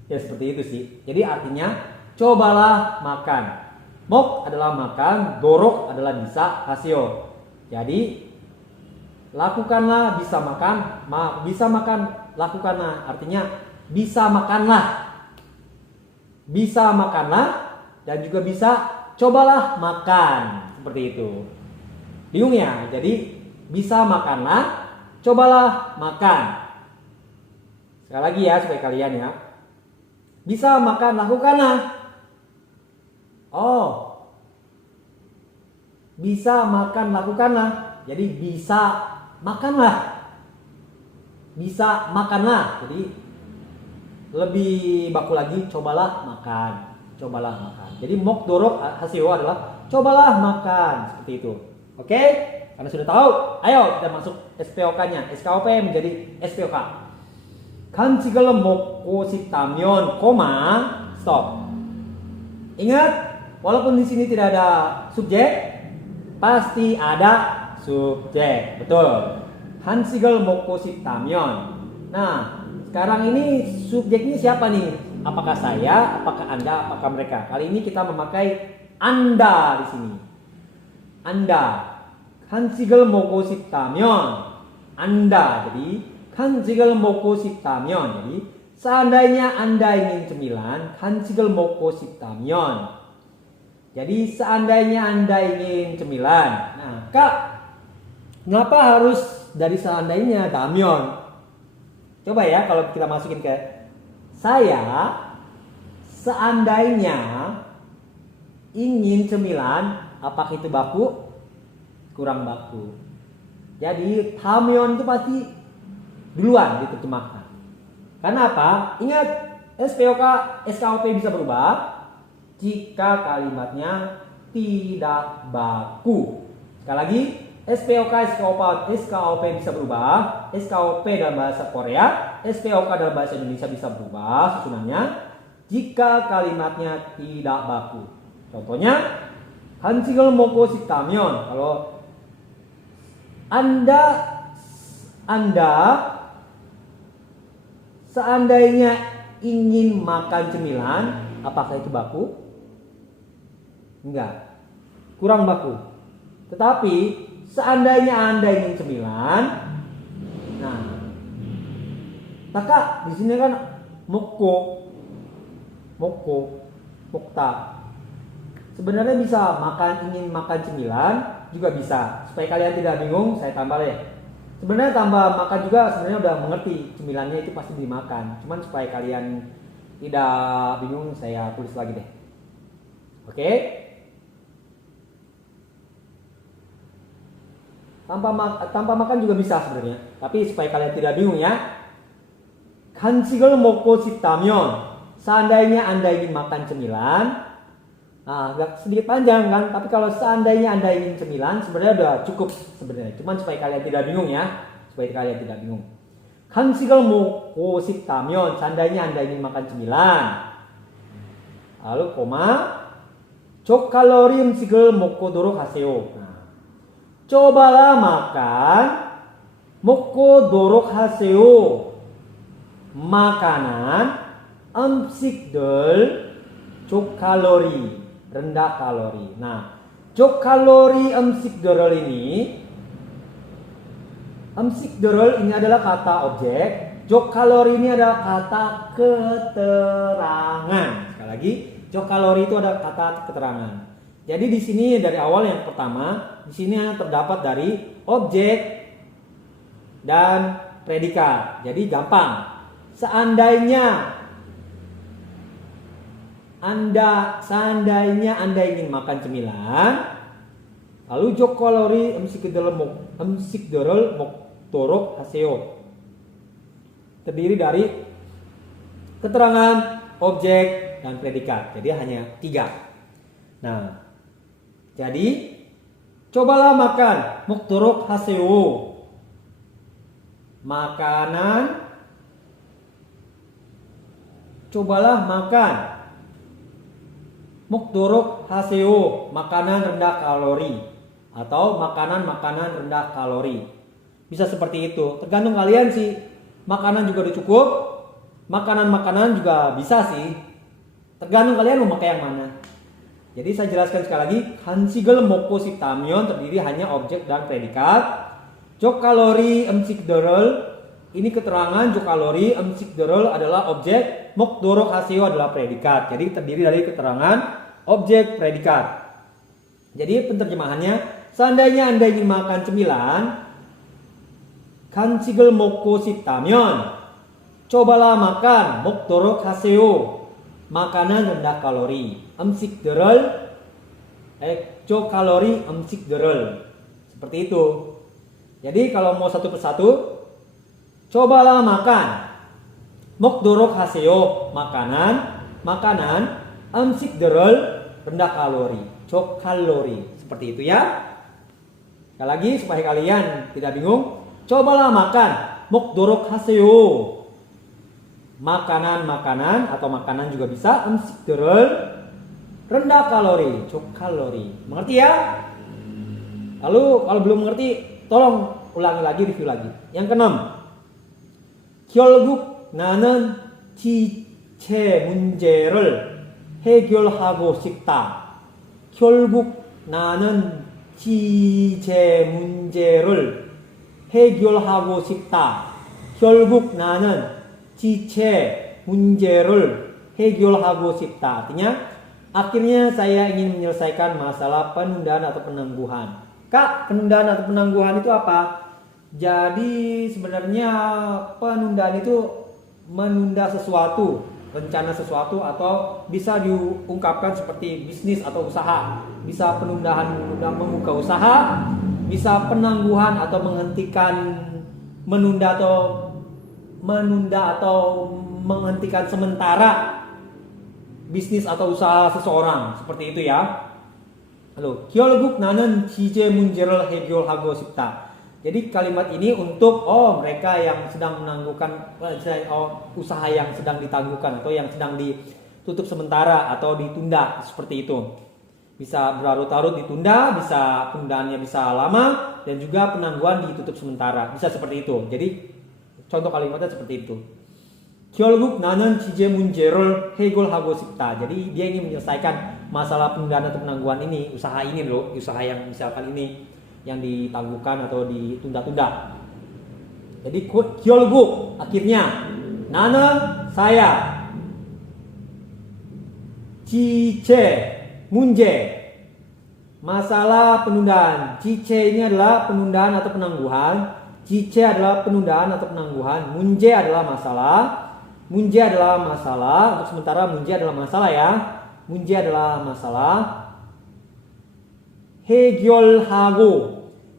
Ya seperti itu sih. Jadi artinya cobalah makan. Mok adalah makan, dorok adalah bisa, haseo. Jadi lakukanlah bisa makan, bisa makan lakukanlah. Artinya bisa makanlah. Bisa makanlah dan juga bisa cobalah makan. Seperti itu. Bingung ya? Jadi bisa makanlah, cobalah makan. Sekali lagi ya supaya kalian ya. Bisa makan lakukanlah. Oh. Bisa makan lakukanlah. Jadi bisa makanlah. Bisa makanlah. Jadi lebih baku lagi cobalah makan. Cobalah makan. Jadi mokdorok haseo adalah cobalah makan. Seperti itu. Oke? Karena sudah tahu, ayo kita masuk SPOK-nya. SKOP menjadi SPOK. 간식을 먹고 싶다면, stop. Ingat, walaupun di sini tidak ada subjek, pasti ada subjek. Betul. 간식을 먹고 싶다면. Nah, sekarang ini subjeknya siapa nih? Apakah saya, apakah Anda, apakah mereka? Kali ini kita memakai Anda di sini. Anda. 간식을 먹고 싶다면. Anda. Jadi 간식을 먹고 싶다면. Jadi seandainya Anda ingin cemilan, 간식을 먹고 싶다면. Jadi seandainya Anda ingin cemilan. Nah, Kak, kenapa harus dari seandainya damion? Coba ya kalau kita masukin ke saya seandainya ingin cemilan, apakah itu baku? Kurang baku. Jadi damion itu pasti duluan diterjemahkan. Karena apa? Ingat, SPOK, SKOP bisa berubah jika kalimatnya tidak baku. Sekali lagi, SPOK, SKOP bisa berubah. SKOP dalam bahasa Korea, SPOK dalam bahasa Indonesia bisa berubah susunannya jika kalimatnya tidak baku. Contohnya, 간식을 먹고 싶다면. Kalau Anda seandainya ingin makan cemilan, apakah itu baku? Enggak. Kurang baku. Tetapi seandainya Anda ingin cemilan. Nah, maka di sini kan moko, mokta. Sebenarnya bisa ingin makan cemilan juga bisa. Supaya kalian tidak bingung, saya tambah deh. Sebenarnya tambah makan juga sebenarnya udah mengerti cemilannya itu pasti dimakan. Cuman supaya kalian tidak bingung, saya tulis lagi deh. Oke? Tanpa makan juga bisa sebenarnya. Tapi supaya kalian tidak bingung ya. 간식을 먹고 싶다면, seandainya Anda ingin makan cemilan. Nah, agak sedikit panjang kan, tapi kalau seandainya Anda ingin cemilan sebenarnya udah cukup sebenarnya. Cuman supaya kalian tidak bingung ya, supaya kalian tidak bingung. 간식을 먹고 싶다면, seandainya Anda ingin makan cemilan. Lalu koma, 저칼로리 음식을 먹고도록 하세요. Nah, cobalah makan, 먹고도록 하세요. Makanan, 음식들, 저칼로리. Rendah kalori. Nah, 저칼로리 음식들을 ini adalah kata objek. 저칼로리 ini adalah kata keterangan. Sekali lagi, 저칼로리 itu ada kata keterangan. Jadi di sini dari awal yang pertama, di sini hanya terdapat dari objek dan predikat. Jadi gampang. Seandainya Anda ingin makan cemilan, lalu 저칼로리 음식들을 먹도록 하세요. Terdiri dari keterangan, objek, dan predikat. Jadi hanya 3. Nah, jadi cobalah makan, 먹도록 하세요. Makanan, cobalah makan. 먹도록 하세요. Makanan rendah kalori atau makanan rendah kalori. Bisa seperti itu. Tergantung kalian sih. Makanan juga udah cukup. Makanan juga bisa sih. Tergantung kalian mau pakai yang mana. Jadi saya jelaskan sekali lagi. 간식을 먹고 싶다면 terdiri hanya objek dan predikat. 저칼로리 음식들을 ini keterangan. 저칼로리 음식들을 adalah objek. 먹도록 하세요 adalah predikat. Jadi terdiri dari keterangan, objek, predikat. Jadi penerjemahannya, seandainya Anda ingin makan cemilan, 간식을 먹고 싶다면, cobalah makan, 먹도록 하세요. Makanan rendah kalori. 음식들을, 저칼로리 음식들을. Seperti itu. Jadi kalau mau satu persatu, cobalah makan. 먹도록 하세요. Makanan, 음식들을 rendah kalori, 저칼로리. Seperti itu ya. Sekali lagi supaya kalian tidak bingung, cobalah makan, 먹도록 하세요. Makanan atau makanan juga bisa, 음식들을 rendah kalori, 저칼로리. Mengerti ya? Lalu kalau belum mengerti, tolong ulangi lagi, review lagi. Yang keenam, 결국 나는 지체 문제를 해결하고 싶다. 결국 나는 지체 문제를 해결하고 싶다. 결국 나는 지체 문제를 해결하고 싶다. Artinya, akhirnya saya ingin menyelesaikan masalah penundaan atau penangguhan. Kak, penundaan atau penangguhan itu apa? Jadi sebenarnya penundaan itu menunda sesuatu, rencana sesuatu, atau bisa diungkapkan seperti bisnis atau usaha. Bisa penundaan membuka usaha, bisa penangguhan atau menghentikan, menunda atau menghentikan sementara bisnis atau usaha seseorang, seperti itu ya. Lalu, 결국 나는 지체 문제를 해결하고 싶다. Jadi kalimat ini untuk mereka yang sedang menangguhkan usaha yang sedang ditangguhkan atau yang sedang ditutup sementara atau ditunda, seperti itu. Bisa berlarut-larut ditunda, bisa penundaannya bisa lama, dan juga penangguhan ditutup sementara, bisa seperti itu. Jadi contoh kalimatnya seperti itu. 결국 나는 지체 문제를 해결하고 싶다. Jadi dia ingin menyelesaikan masalah penundaan atau penangguhan ini, usaha ini loh, usaha yang misalkan ini yang ditangguhkan atau ditunda-tunda. Jadi 결국 akhirnya, 나는 saya, 지체 문제 masalah penundaan. 지체 ini adalah penundaan atau penangguhan. 지체 adalah penundaan atau penangguhan. 문제 adalah masalah. 문제 adalah masalah. Untuk sementara 문제 adalah masalah ya. 문제 adalah masalah. 해결하고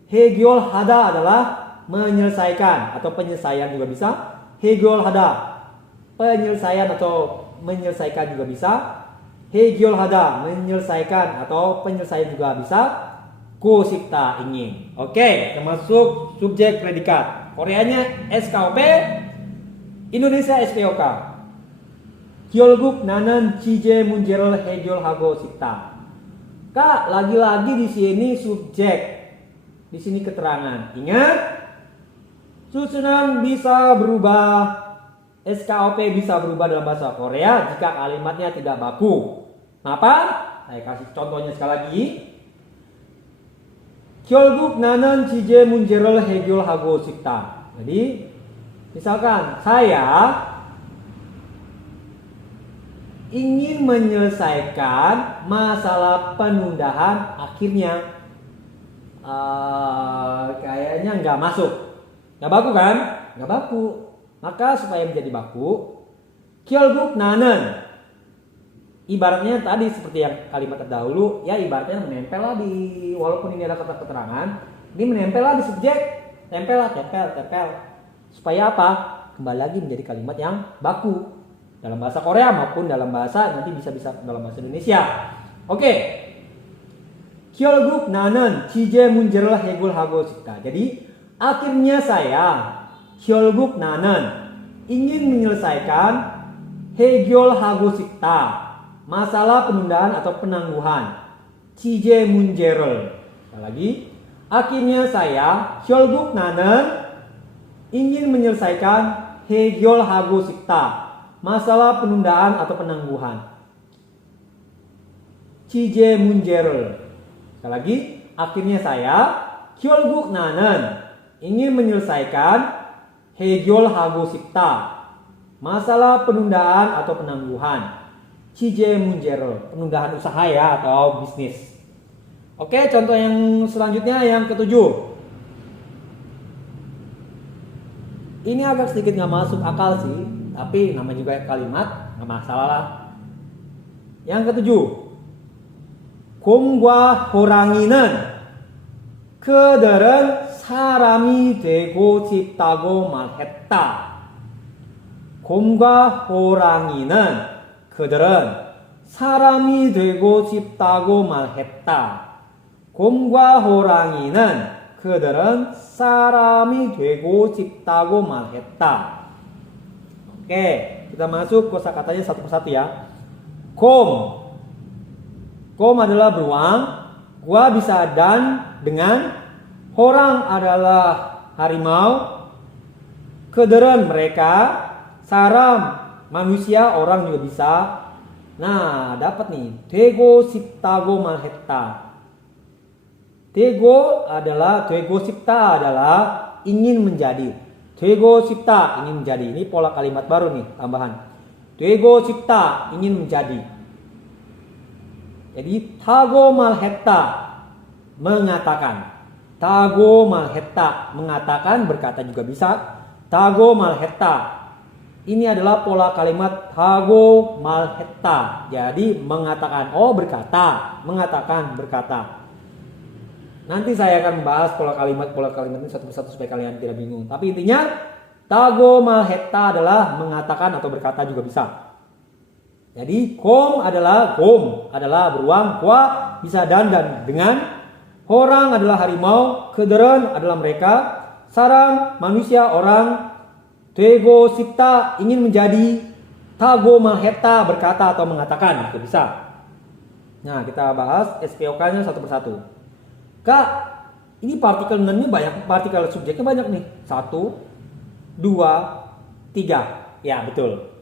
해결하다 adalah menyelesaikan atau penyelesaian juga bisa. 해결하다 penyelesaian atau menyelesaikan juga bisa. 해결하다 menyelesaikan atau penyelesaian juga bisa. Go 싶다 ingin. Oke, termasuk subjek predikat. Koreanya SKOP, Indonesia SPOK. 결국 나는 지제 문제를 해결하고 싶다. Kak, lagi-lagi di sini subjek, di sini keterangan. Ingat, susunan bisa berubah, SKOP bisa berubah dalam bahasa Korea jika kalimatnya tidak baku. Kenapa? Saya kasih contohnya sekali lagi. 결국 나는 지제 문제를 해결하고 싶다. Jadi, misalkan saya ingin menyelesaikan masalah penundaan akhirnya. Kayaknya nggak masuk. Nggak baku kan? Nggak baku. Maka supaya menjadi baku, 결국 나는 ibaratnya tadi seperti yang kalimat terdahulu, ya ibaratnya menempel lah di, walaupun ini ada kata keterangan, ini menempel lah di subjek, tempel lah, tempel. Supaya apa? Kembali lagi menjadi kalimat yang baku dalam bahasa Korea maupun dalam bahasa nanti bisa dalam bahasa Indonesia. Oke. 결국 나는 지제 문제를 해결하고 싶다. Jadi akhirnya saya, 결국 나는 ingin menyelesaikan 해결하고 싶다. Masalah penundaan atau penangguhan. 지제 문제를. Sekali lagi. Akhirnya saya, 결국 나는 ingin menyelesaikan 해결하고 싶다. Masalah penundaan atau penangguhan. 지제 문제를. Sekali lagi. Akhirnya saya, 결국 나는 ingin menyelesaikan 해결하고 싶다. Masalah penundaan atau penangguhan. 지제 문제를, penundaan usaha ya atau bisnis. Oke, contoh yang selanjutnya yang ketujuh. Ini agak sedikit nggak masuk akal sih, tapi nama juga kalimat nggak masalah lah. Yang ketujuh, 곰과 호랑이는 그들은 사람이 되고 싶다고 말했다. 곰과 호랑이는 그들은 사람이 되고 싶다고 말했다. 곰과 호랑이는 그들은 사람이 되고 싶다고 말했다. Oke, kita masuk kosakatanya satu persatu ya. 곰 adalah beruang, gua bisa dan dengan, orang adalah harimau, kederan mereka, saram manusia, orang juga bisa. Nah, dapat nih. 되고 싶다고 말했다. 되고 싶다 adalah ingin menjadi. 되고 싶다 ingin menjadi. Ini pola kalimat baru nih, tambahan. 되고 싶다 ingin menjadi. Jadi 타고 말했다 mengatakan. 타고 말했다 mengatakan, berkata juga bisa. 타고 말했다. Ini adalah pola kalimat 타고 말했다. Jadi mengatakan, berkata, mengatakan, berkata. Nanti saya akan membahas pola kalimat ini satu persatu supaya kalian tidak bingung. Tapi intinya 타고 말했다 adalah mengatakan atau berkata juga bisa. Jadi 곰 adalah beruang, gua bisa dan dengan, orang adalah harimau, kederan adalah mereka, saram manusia, orang, 되고 싶다 ingin menjadi, 타고 말했다 berkata atau mengatakan, itu bisa. Nah, kita bahas SPOK-nya satu persatu. Kak, ini partikel nen-nya banyak, partikel subjeknya banyak nih. 1, 2, 3. Ya, betul.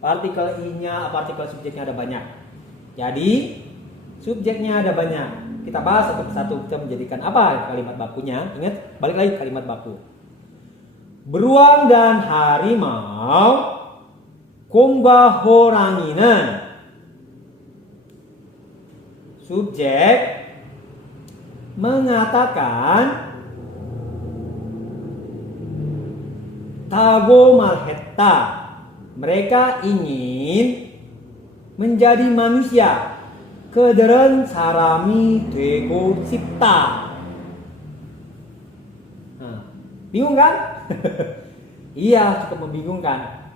Partikel I-nya, partikel subjeknya ada banyak. Jadi, subjeknya ada banyak. Kita bahas satu persatu, kita menjadikan apa kalimat bakunya. Ingat, balik lagi kalimat baku. Beruang dan harimau 곰과 호랑이는 subjek mengatakan tago malhetta, mereka ingin menjadi manusia. 그들은 사람이 되고 싶다. Nah, bingung kan? Iya, cukup membingungkan.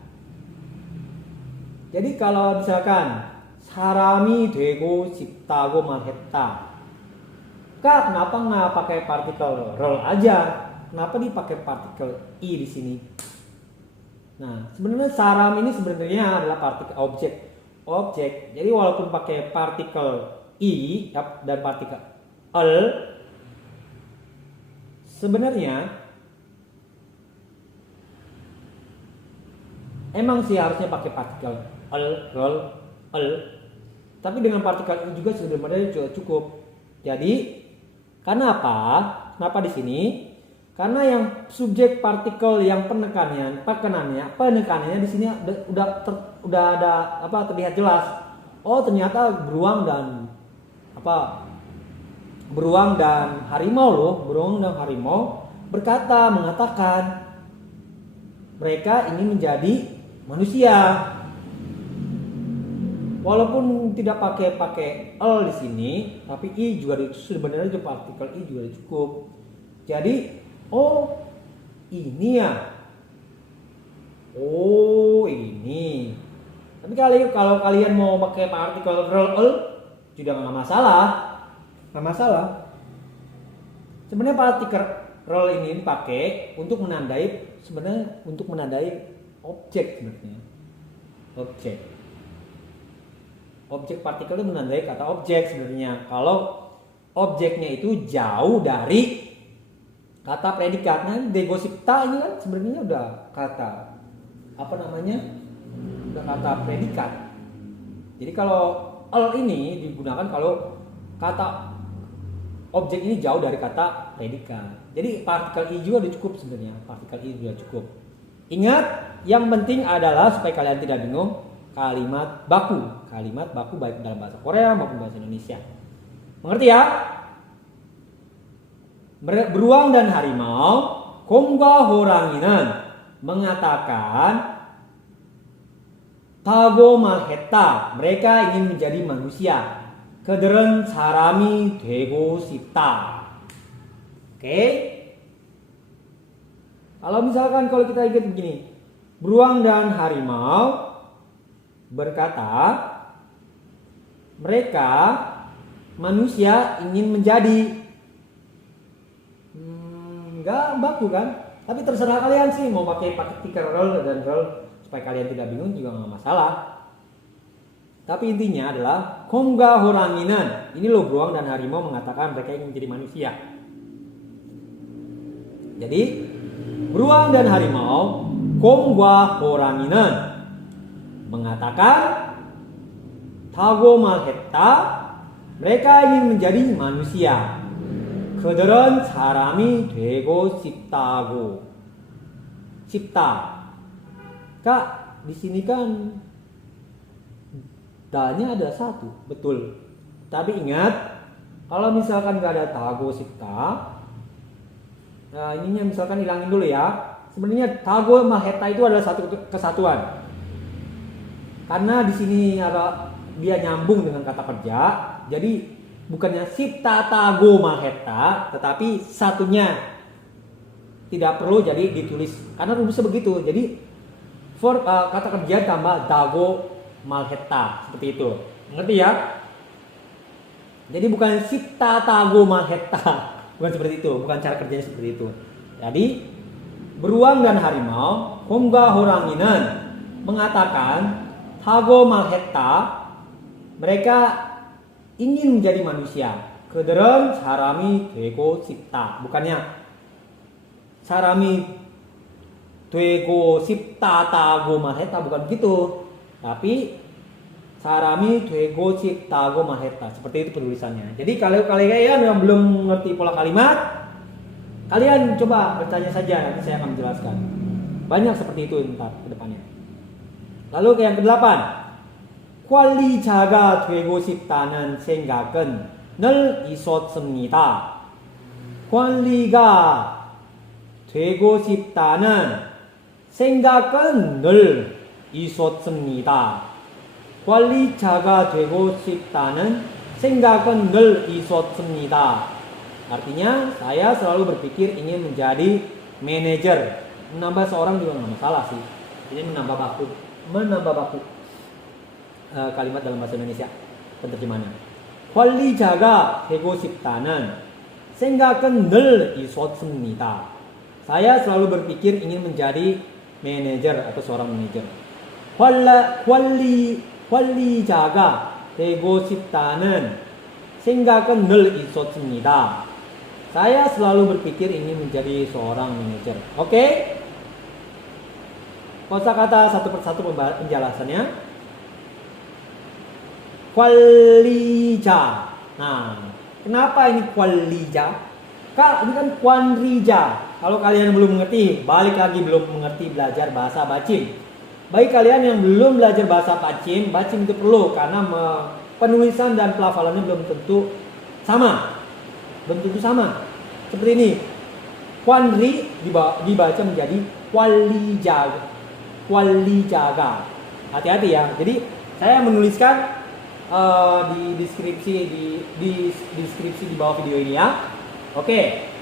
Jadi kalau misalkan 사람이 되고 싶다고 말했다, Kak, kenapa nggak pakai partikel rel aja? Kenapa dipakai partikel i di sini? Nah, sebenarnya saram ini sebenarnya adalah partikel objek. Jadi walaupun pakai partikel i dan partikel l, sebenarnya emang sih harusnya pakai partikel l, tapi dengan partikel i juga sebenarnya cukup. Jadi karena apa? Kenapa di sini? Karena yang subjek partikel yang penekanannya di sini udah ada terlihat jelas. Oh, ternyata beruang dan harimau loh. Beruang dan harimau mengatakan mereka ingin menjadi manusia. Walaupun tidak pakai l di sini, tapi i juga sebenarnya partikel i juga cukup. Jadi oh ini ya. Oh ini. Tapi kalau kalian mau pakai partikel l juga nggak masalah. Nggak masalah. Sebenarnya partikel l ini dipakai untuk menandai objek sebenarnya. Objek partikel itu menandai kata objek sebenarnya. Kalau objeknya itu jauh dari kata predikat. Nah, degosipta ini kan sebenarnya udah kata udah kata predikat. Jadi kalau l ini digunakan kalau kata objek ini jauh dari kata predikat. Jadi partikel i juga udah cukup sebenarnya. Partikel i juga cukup. Ingat, yang penting adalah supaya kalian tidak bingung, kalimat baku baik dalam bahasa Korea maupun bahasa Indonesia. Mengerti ya? Beruang dan harimau 곰과 호랑이는 mengatakan tago malhetta, mereka ingin menjadi manusia. 그들은 사람이 되고 싶다. Oke? Kalau kita ingat begini, beruang dan harimau berkata mereka manusia ingin menjadi. Enggak baku kan? Tapi terserah kalian sih mau pakai partikel rel dan rel supaya kalian tidak bingung juga nggak masalah. Tapi intinya adalah 곰과 호랑이는, ini loh beruang dan harimau mengatakan mereka ingin menjadi manusia. Jadi beruang dan harimau 곰과 호랑이는 mengatakan tago malhetta, mereka ingin menjadi manusia. 그들은 사람이 되고 싶다고. 싶다. Kak, di sini kan dalnya ada satu, betul. Tapi ingat, kalau misalkan nggak ada tago sipta, nah ininya misalkan hilangin dulu ya. Sebenarnya tago malhetta itu adalah satu kesatuan. Karena di sini dia nyambung dengan kata kerja, jadi bukannya sipta tago malhetta, tetapi satunya tidak perlu jadi ditulis karena rumusnya begitu. Jadi kata kerja tambah tago malhetta seperti itu. Ngerti ya? Jadi bukan sipta tago malhetta, bukan seperti itu, bukan cara kerjanya seperti itu. Jadi beruang dan harimau 곰과 호랑이는 mengatakan tago malhetta, mereka ingin menjadi manusia. 그들은 사람이 되고 싶다. bukannya 사람이 되고 싶다 tago malhetta, bukan begitu. Tapi 사람이 되고 싶다고 말했다. Seperti itu penulisannya. Jadi kalau kalian yang belum mengerti pola kalimat, kalian coba bertanya saja, nanti saya akan menjelaskan. Banyak seperti itu ntar ke depannya. Lalu yang ke-8. 관리자가 되고 싶다는 생각은 늘 있었습니다. 관리가 되고 싶다는 생각은 늘 있었습니다. 관리자가 되고 싶다는 생각은 늘 있었습니다. Artinya saya selalu berpikir ingin menjadi manajer. Menambah seorang juga nggak masalah sih. Ini menambah baku kalimat dalam bahasa Indonesia penerjemahannya. 관리자가 되고 싶다는 생각은 늘 있었습니다. Saya selalu berpikir ingin menjadi manajer atau seorang manajer. 관리자가 되고 싶다는 생각은 늘 있었습니다. Saya selalu berpikir ingin menjadi seorang manajer. Oke? Kosakata satu persatu penjelasannya. 관리자. Nah, kenapa ini 관리자? Kak, ini kan 관리자. Kalau kalian belum mengerti, balik lagi belum mengerti belajar bahasa Bacin. Bagi kalian yang belum belajar bahasa Bacin itu perlu karena penulisan dan pelafalannya belum tentu sama. Seperti ini. Kwanri dibaca menjadi kwalijaga. Hati-hati ya. Jadi saya menuliskan di deskripsi di bawah video ini ya. Oke.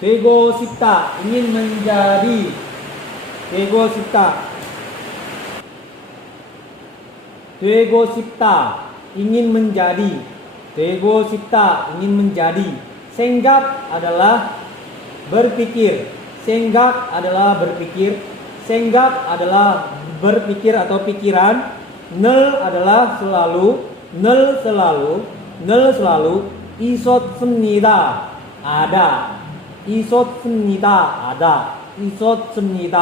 되고 싶다, ingin menjadi. 되고 싶다, ingin menjadi. 되고 싶다, ingin menjadi. 생각 adalah berpikir. 생각 adalah berpikir. 생각 adalah berpikir atau pikiran. 늘 adalah selalu. 늘 selalu. 있었습니다, ada. 있었습니다, ada. 있었습니다.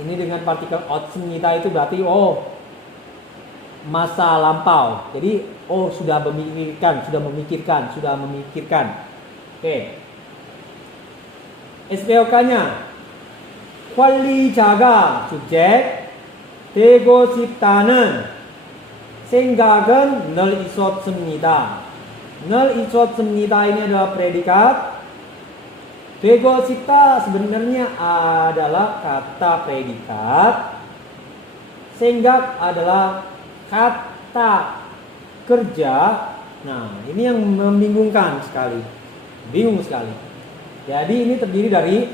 Ini dengan partikel ot습니다 itu berarti masa lampau. Jadi sudah memikirkan. Oke. SPOK-nya. 관리자가 subjek, 되고 싶다는 생각은 늘 있었습니다. 늘 있었습니다 ini adalah predikat. 되고 싶다 sebenarnya adalah kata predikat. 생각 adalah kata kerja. Nah, ini yang membingungkan sekali. Bingung sekali. Jadi ini terdiri dari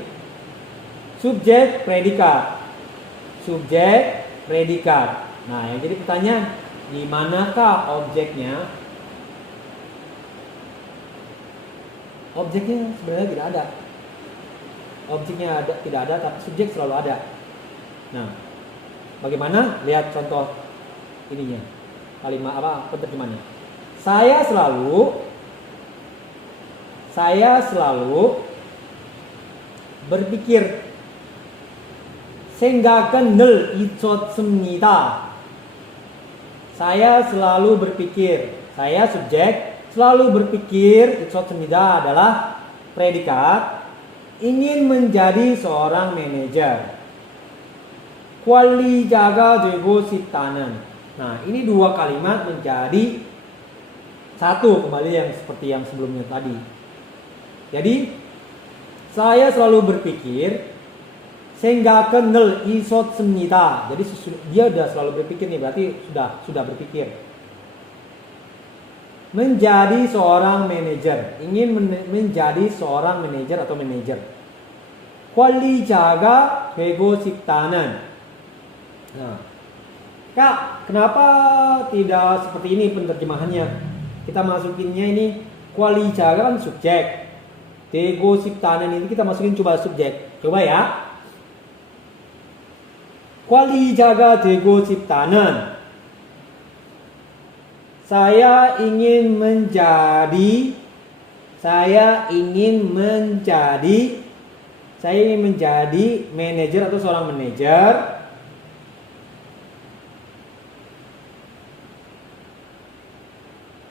subjek, predikat. Subjek, predikat. Nah, yang jadi pertanyaan, di manakah objeknya? Objeknya sebenarnya tidak ada. Objeknya tidak ada, tapi subjek selalu ada. Nah, bagaimana? Lihat contoh ininya. Kalimat penerjemahannya. Saya selalu berpikir. 생각은 늘 있었습니다. Saya selalu berpikir. Saya subjek, selalu berpikir. 있었습니다 adalah predikat. ingin menjadi seorang manajer. 관리자가 되고 싶다는. Nah, ini dua kalimat menjadi satu, kembali yang seperti yang sebelumnya tadi. Jadi, saya selalu berpikir 생각은 늘 있었습니다. Jadi dia sudah selalu berpikir nih, berarti sudah berpikir. Menjadi seorang manajer, ingin menjadi seorang manajer atau manajer. 관리자가 되고 싶다는. Nah, Kak, kenapa tidak seperti ini penerjemahannya? Kita masukinnya ini 관리자가 kan subjek. 되고 싶다는 ini kita masukin coba subjek. Coba ya. 관리자가 되고 싶다는. Saya ingin menjadi manajer atau seorang manajer.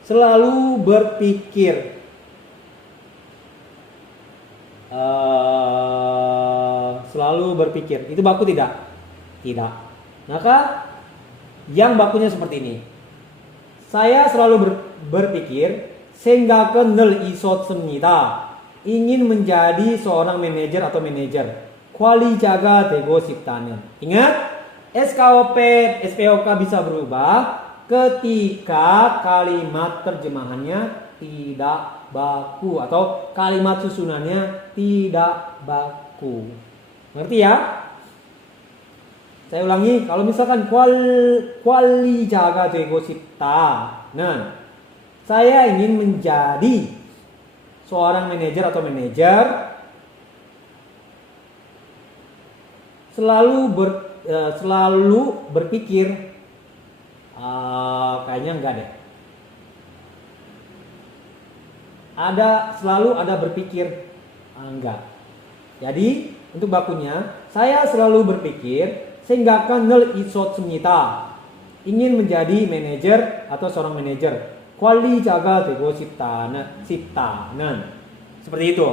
Selalu berpikir. Selalu berpikir. Itu baku tidak? Tidak. Maka yang bakunya seperti ini. Saya selalu berpikir 생각을 있었습니다. ingin menjadi seorang manajer atau manajer. 관리자가 되고 싶다는. Ingat, SPOK bisa berubah ketika kalimat terjemahannya tidak baku atau kalimat susunannya tidak baku. Ngerti ya? Saya ulangi, kalau misalkan 관리자가 되고 싶다. Nah, saya ingin menjadi seorang manajer atau manajer, selalu berpikir, kayaknya enggak deh. Selalu ada berpikir, enggak. Jadi untuk bakunya, saya selalu berpikir, 생각을 있었습니다. ingin menjadi manajer atau seorang manajer. 관리자가 되고 싶다는. Seperti itu.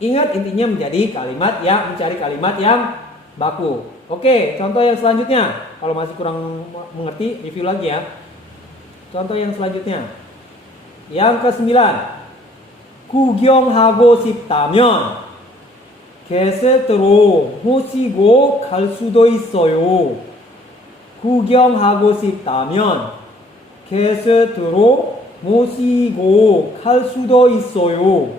Ingat, intinya mencari kalimat yang baku. Oke, contoh yang selanjutnya. Kalau masih kurang mengerti, review lagi ya. Contoh yang selanjutnya. Yang ke-9. 구경하고 싶다면 게스트로 모시고 갈 수도 있어요. 구경하고 싶다면 게스트로 모시고 갈 수도 있어요.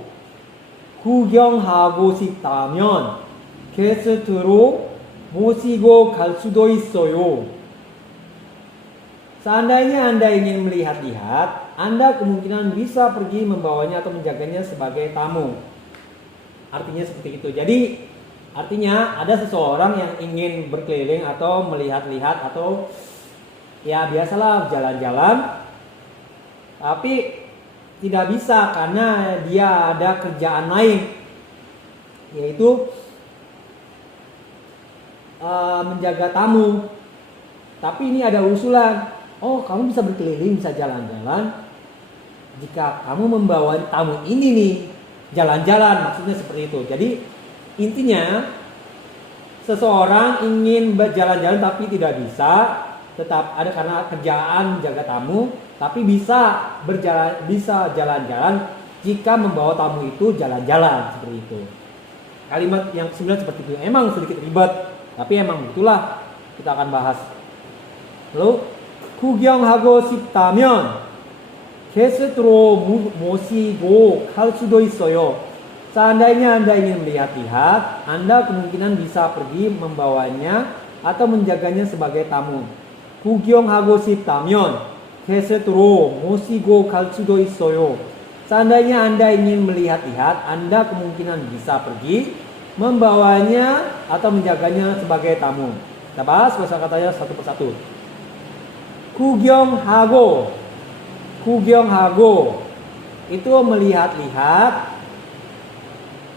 구경하고 싶다면 게스트로 모시고 갈 수도 있어요. Seandainya Anda ingin melihat-lihat, Anda kemungkinan bisa pergi membawanya atau menjaganya sebagai tamu. Artinya seperti itu. Jadi artinya ada seseorang yang ingin berkeliling atau melihat-lihat atau ya biasalah jalan-jalan, tapi tidak bisa karena dia ada kerjaan lain, yaitu menjaga tamu. Tapi ini ada usulan, oh kamu bisa berkeliling, bisa jalan-jalan jika kamu membawa tamu ini nih jalan-jalan, maksudnya seperti itu. Jadi intinya seseorang ingin berjalan-jalan tapi tidak bisa, tetap ada karena kerjaan jaga tamu, tapi bisa jalan-jalan jika membawa tamu itu jalan-jalan, seperti itu. Kalimat yang ke-9 seperti itu. Emang sedikit ribet, tapi emang itulah kita akan bahas. Lalu 구경하고 싶다면 게스트로 모시고 갈 수도 있어요. Seandainya Anda ingin melihat-lihat, Anda kemungkinan bisa pergi membawanya atau menjaganya sebagai tamu. 구경하고 싶다면 게스트로 모시고 갈 수도 있어요. Seandainya Anda ingin melihat-lihat, Anda kemungkinan bisa pergi membawanya atau menjaganya sebagai tamu. Kita bahas kosakatanya satu persatu. 구경하고 itu melihat-lihat.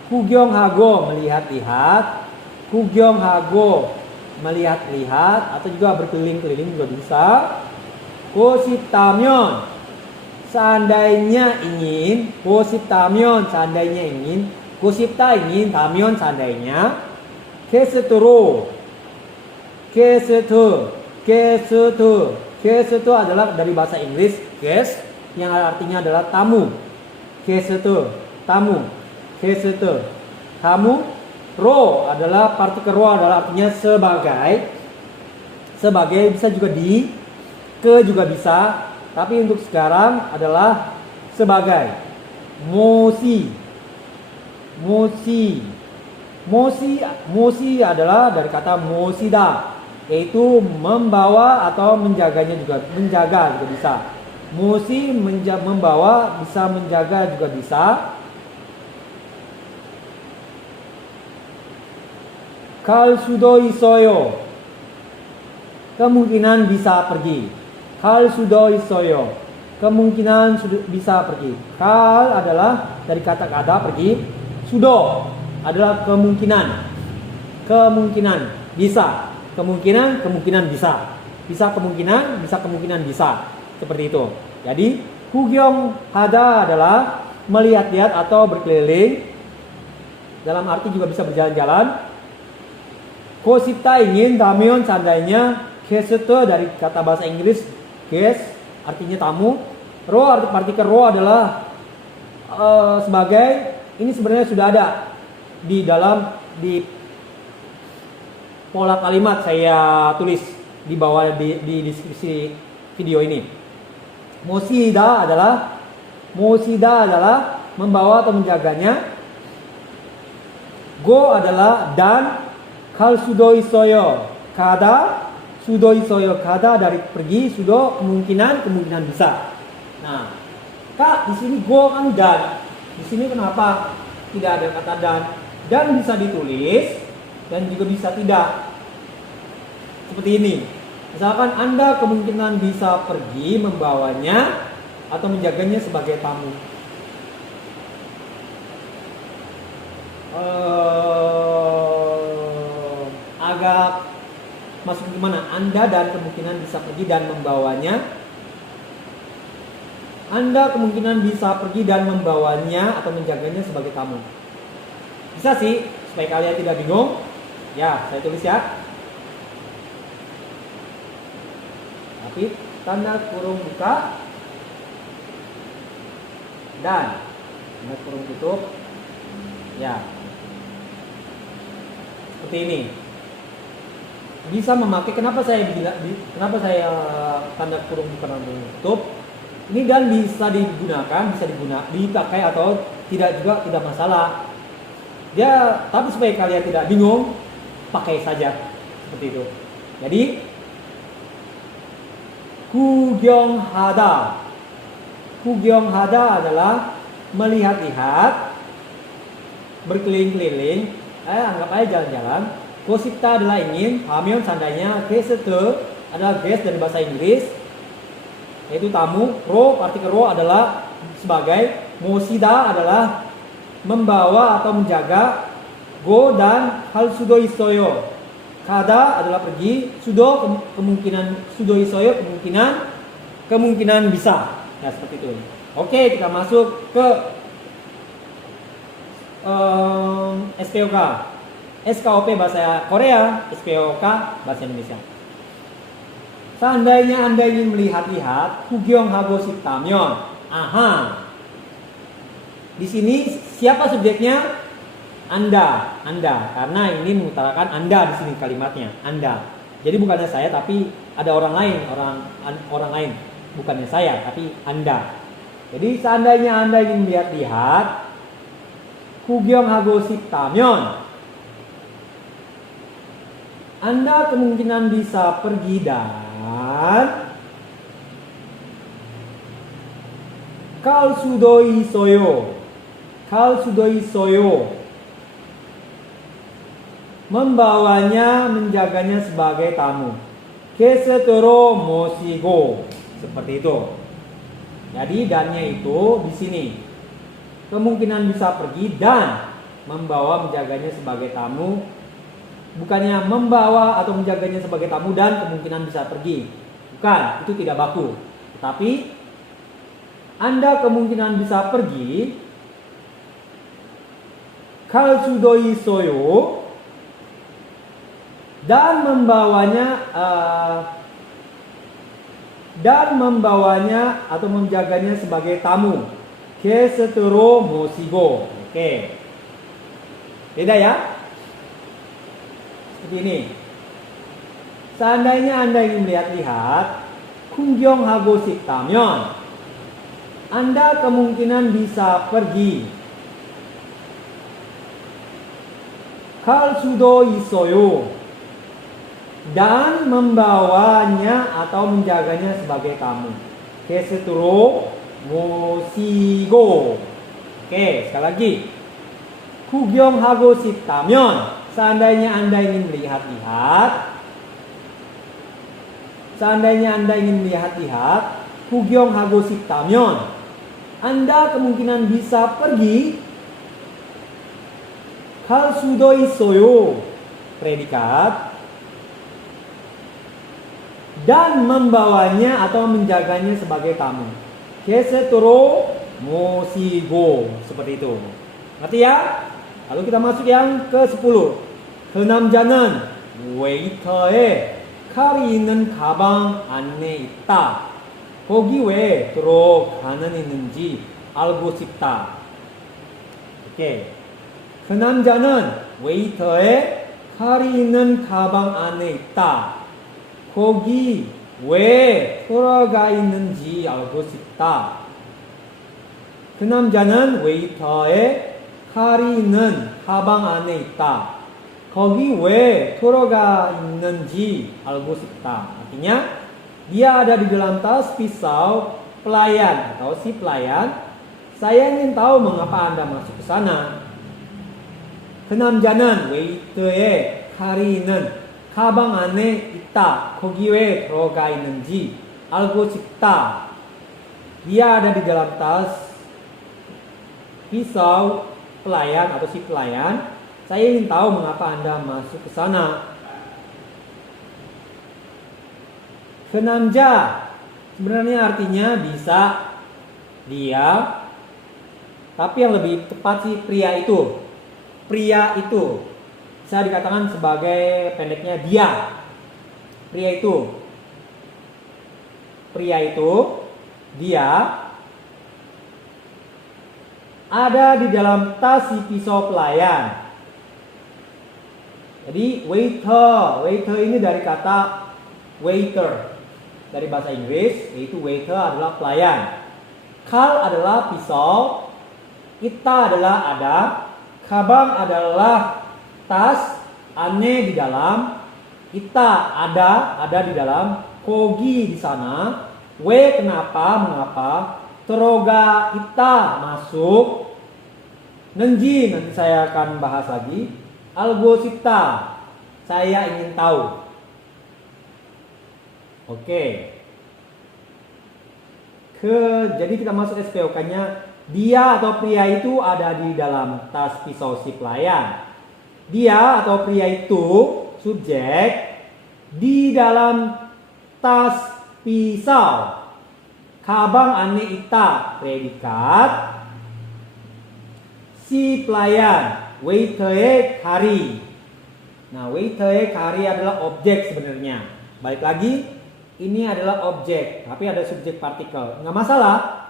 구경하고 melihat-lihat atau juga berkeliling-keliling juga bisa. 고싶다면 seandainya ingin. 고싶다 ingin, 다면 seandainya. 게스트 adalah dari bahasa Inggris guest yang artinya adalah tamu. Tamu. Ro adalah partikel ro adalah artinya sebagai bisa juga ke juga bisa, tapi untuk sekarang adalah sebagai. Mosi adalah dari kata mosida, yaitu membawa atau menjaganya juga, menjaga juga bisa. Membawa bisa, menjaga juga bisa. 갈 수도 있어요. kemungkinan bisa pergi. 갈 수도 있어요. kemungkinan bisa pergi. 갈 adalah dari kata-kata pergi. 수도 adalah kemungkinan bisa. Kemungkinan bisa. Bisa kemungkinan bisa. Seperti itu. Jadi Kugyong hada adalah melihat-lihat atau berkeliling. Dalam arti juga bisa berjalan-jalan. Kosipta ingin, damion seandainya. Gesute dari kata bahasa Inggris guest artinya tamu. Ro arti partikel ro adalah sebagai, ini sebenarnya sudah ada di pola kalimat saya tulis di bawah di deskripsi video ini. Mosida adalah membawa atau menjaganya. Go adalah dan. Kal sudo isoyo kada, sudo isoyo kada dari pergi, sudo kemungkinan bisa. Nah, Kak, di sini go kan dan. Di sini kenapa tidak ada kata dan? Dan bisa ditulis dan juga bisa tidak. Seperti ini. Misalkan Anda kemungkinan bisa pergi membawanya atau menjaganya sebagai tamu. Agak masuk gimana? Anda dan kemungkinan bisa pergi dan membawanya. Anda kemungkinan bisa pergi dan membawanya atau menjaganya sebagai tamu. Bisa sih, supaya kalian tidak bingung. Ya, saya tulis ya. Tapi tanda kurung buka dan tanda kurung tutup. Ya, seperti ini. Bisa memakai. Kenapa saya tanda kurung buka dan tutup? Ini dan bisa dipakai atau tidak juga tidak masalah. Ya, tapi supaya kalian tidak bingung, pakai saja seperti itu. Jadi Kugyong hada adalah melihat-lihat, berkeliling-keliling, anggap aja jalan-jalan. Kosipta adalah ingin, hamion seandainya, gesete adalah guest dari bahasa Inggris, yaitu tamu. Ro, partikel ro adalah sebagai. Mosida adalah membawa atau menjaga. Go dan hal sudo isoyo. Kada adalah pergi. Sudo kemungkinan, sudo isoyo kemungkinan bisa. Ya, seperti itu. Oke, kita masuk ke SPOK. SKOP bahasa Korea, SPOK bahasa Indonesia. Seandainya Anda ingin melihat-lihat, kugyong hago shittamyeon. Aha. Di sini siapa subjeknya? Anda, karena ini mengutarakan Anda di sini kalimatnya, Anda. Jadi bukannya saya, tapi ada orang lain, bukannya saya, tapi Anda. Jadi seandainya Anda ingin melihat-lihat, kugyong hago shittamyeon, Anda kemungkinan bisa pergi dan kal sudo isoyo membawanya, menjaganya sebagai tamu. Kesetoro mosigo, seperti itu. Jadi dannya itu di sini. Kemungkinan bisa pergi dan membawa, menjaganya sebagai tamu. Bukannya membawa atau menjaganya sebagai tamu dan kemungkinan bisa pergi. Bukan, itu tidak baku. Tapi Anda kemungkinan bisa pergi. Kal sudo isoyo dan membawanya atau menjaganya sebagai tamu. Kesetoro mosigo. Oke. Beda ya? Seperti ini. Seandainya Anda ingin melihat-lihat, kugyong hago shittamyeon, Anda kemungkinan bisa pergi. Kal sudo isoyo dan membawanya atau menjaganya sebagai tamu. Kesetoro mosigo. Oke, sekali lagi. Kugyong hago shittamyeon. Seandainya Anda ingin melihat-lihat, kugyong hago shittamyeon, Anda kemungkinan bisa pergi. Kal sudo isoyo, predikat, dan membawanya atau menjaganya sebagai tamu. gesetoro mosigo. Seperti itu. Ngerti ya? Lalu kita masuk yang ke-10. 그 남자는 웨이터에 칼이 있는 가방 안에 있다. 거기 왜 들어가는 있는지 알고 싶다. 오케이. 그 남자는 웨이터에 칼이 있는 가방 안에 있다. 거기 왜 들어가 있는지 알고 싶다. 그 남자는 웨이터에 칼이 있는 가방 안에 있다. 거기 왜 들어가 있는지 알고 싶다. Artinya, dia ada di dalam tas pisau pelayan atau si pelayan. Saya ingin tahu mengapa Anda masuk ke sana. 그 남자는 웨이터에 칼이 있는 가방 안에 있다. 거기 왜 들어가 있는지 알고 싶다. Dia ada di dalam tas pisau pelayan atau si pelayan. Saya ingin tahu mengapa Anda masuk ke sana. 그 남자 sebenarnya artinya bisa dia, tapi yang lebih tepat sih pria itu. Pria itu bisa dikatakan sebagai pendeknya dia. Pria itu dia ada di dalam tas si pisau pelayan. Jadi waiter ini dari kata waiter dari bahasa Inggris, yaitu waiter adalah pelayan. Kal adalah pisau, ita adalah ada, kabang adalah tas, ane di dalam, ita ada di dalam, kogi di sana, we kenapa, mengapa, teroga ita masuk, nenji nanti saya akan bahas lagi. Algosita, saya ingin tahu. Oke. Jadi kita masuk SPOK-nya. Dia atau pria itu ada di dalam tas pisau si pelayan. Dia atau pria itu subjek di dalam tas pisau. Kabang ane ita predikat. Si pelayan waiter kari. Nah, waiter kari adalah objek sebenarnya. Balik lagi, ini adalah objek, tapi ada subjek partikel. Nggak masalah.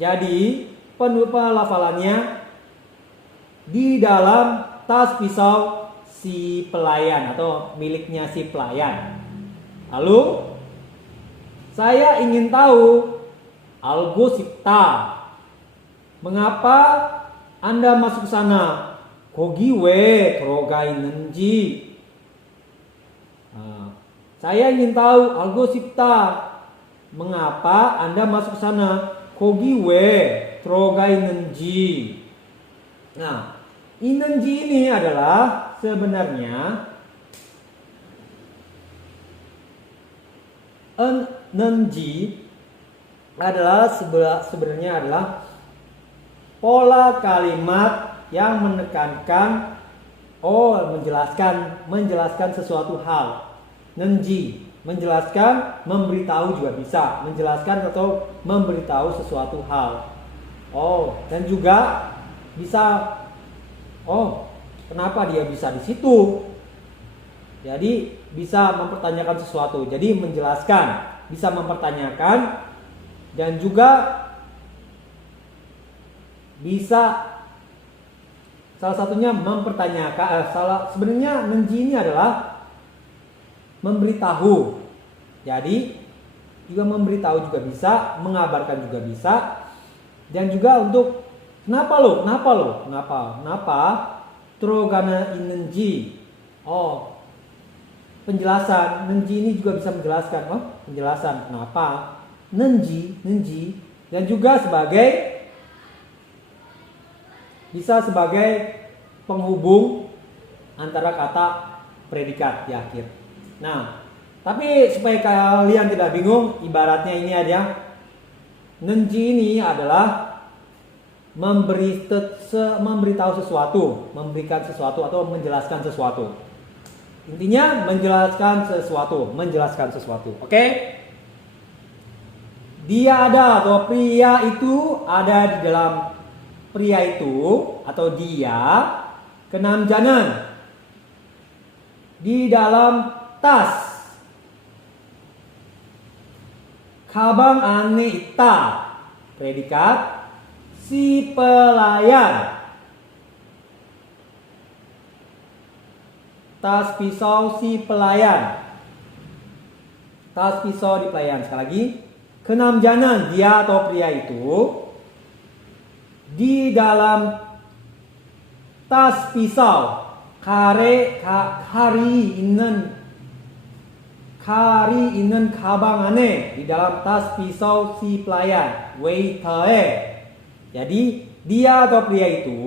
Jadi, pelafalannya di dalam tas pisau si pelayan atau miliknya si pelayan. Lalu, saya ingin tahu algosipta. Mengapa Anda masuk ke sana? Kogi we teroga 있는지. Saya ingin tahu algosipta. Mengapa Anda masuk ke sana? Kogi we teroga 있는지. Nah, 있는지 ini adalah sebenarnya nenji adalah sebenarnya adalah pola kalimat yang menekankan menjelaskan sesuatu hal. Nenji menjelaskan, memberitahu juga bisa, menjelaskan atau memberitahu sesuatu hal. Dan juga bisa kenapa dia bisa di situ? Jadi bisa mempertanyakan sesuatu. Jadi menjelaskan, bisa mempertanyakan dan juga bisa salah satunya mempertanyakan. Sebenarnya nenji ini adalah memberitahu. Jadi juga memberitahu juga bisa, mengabarkan juga bisa, dan juga untuk kenapa terogana nenji. Penjelasan nenji ini juga bisa menjelaskan. Penjelasan kenapa nenji, dan juga bisa sebagai penghubung antara kata predikat di akhir. Nah, tapi supaya kalian tidak bingung, ibaratnya ini aja. Nenji ini adalah memberitahu sesuatu, memberikan sesuatu atau menjelaskan sesuatu. Intinya menjelaskan sesuatu. Oke? dia ada atau pria itu ada di dalam pria itu atau dia kenamjanan di dalam tas 가방 안에 있다. Predikat si pelayan. Tas pisau si pelayan. Tas pisau di pelayan. Sekali lagi, kenamjanan dia atau pria itu di dalam tas pisau kari inen kabang aneh di dalam tas pisau si pelayan waiter. Jadi dia atau pria itu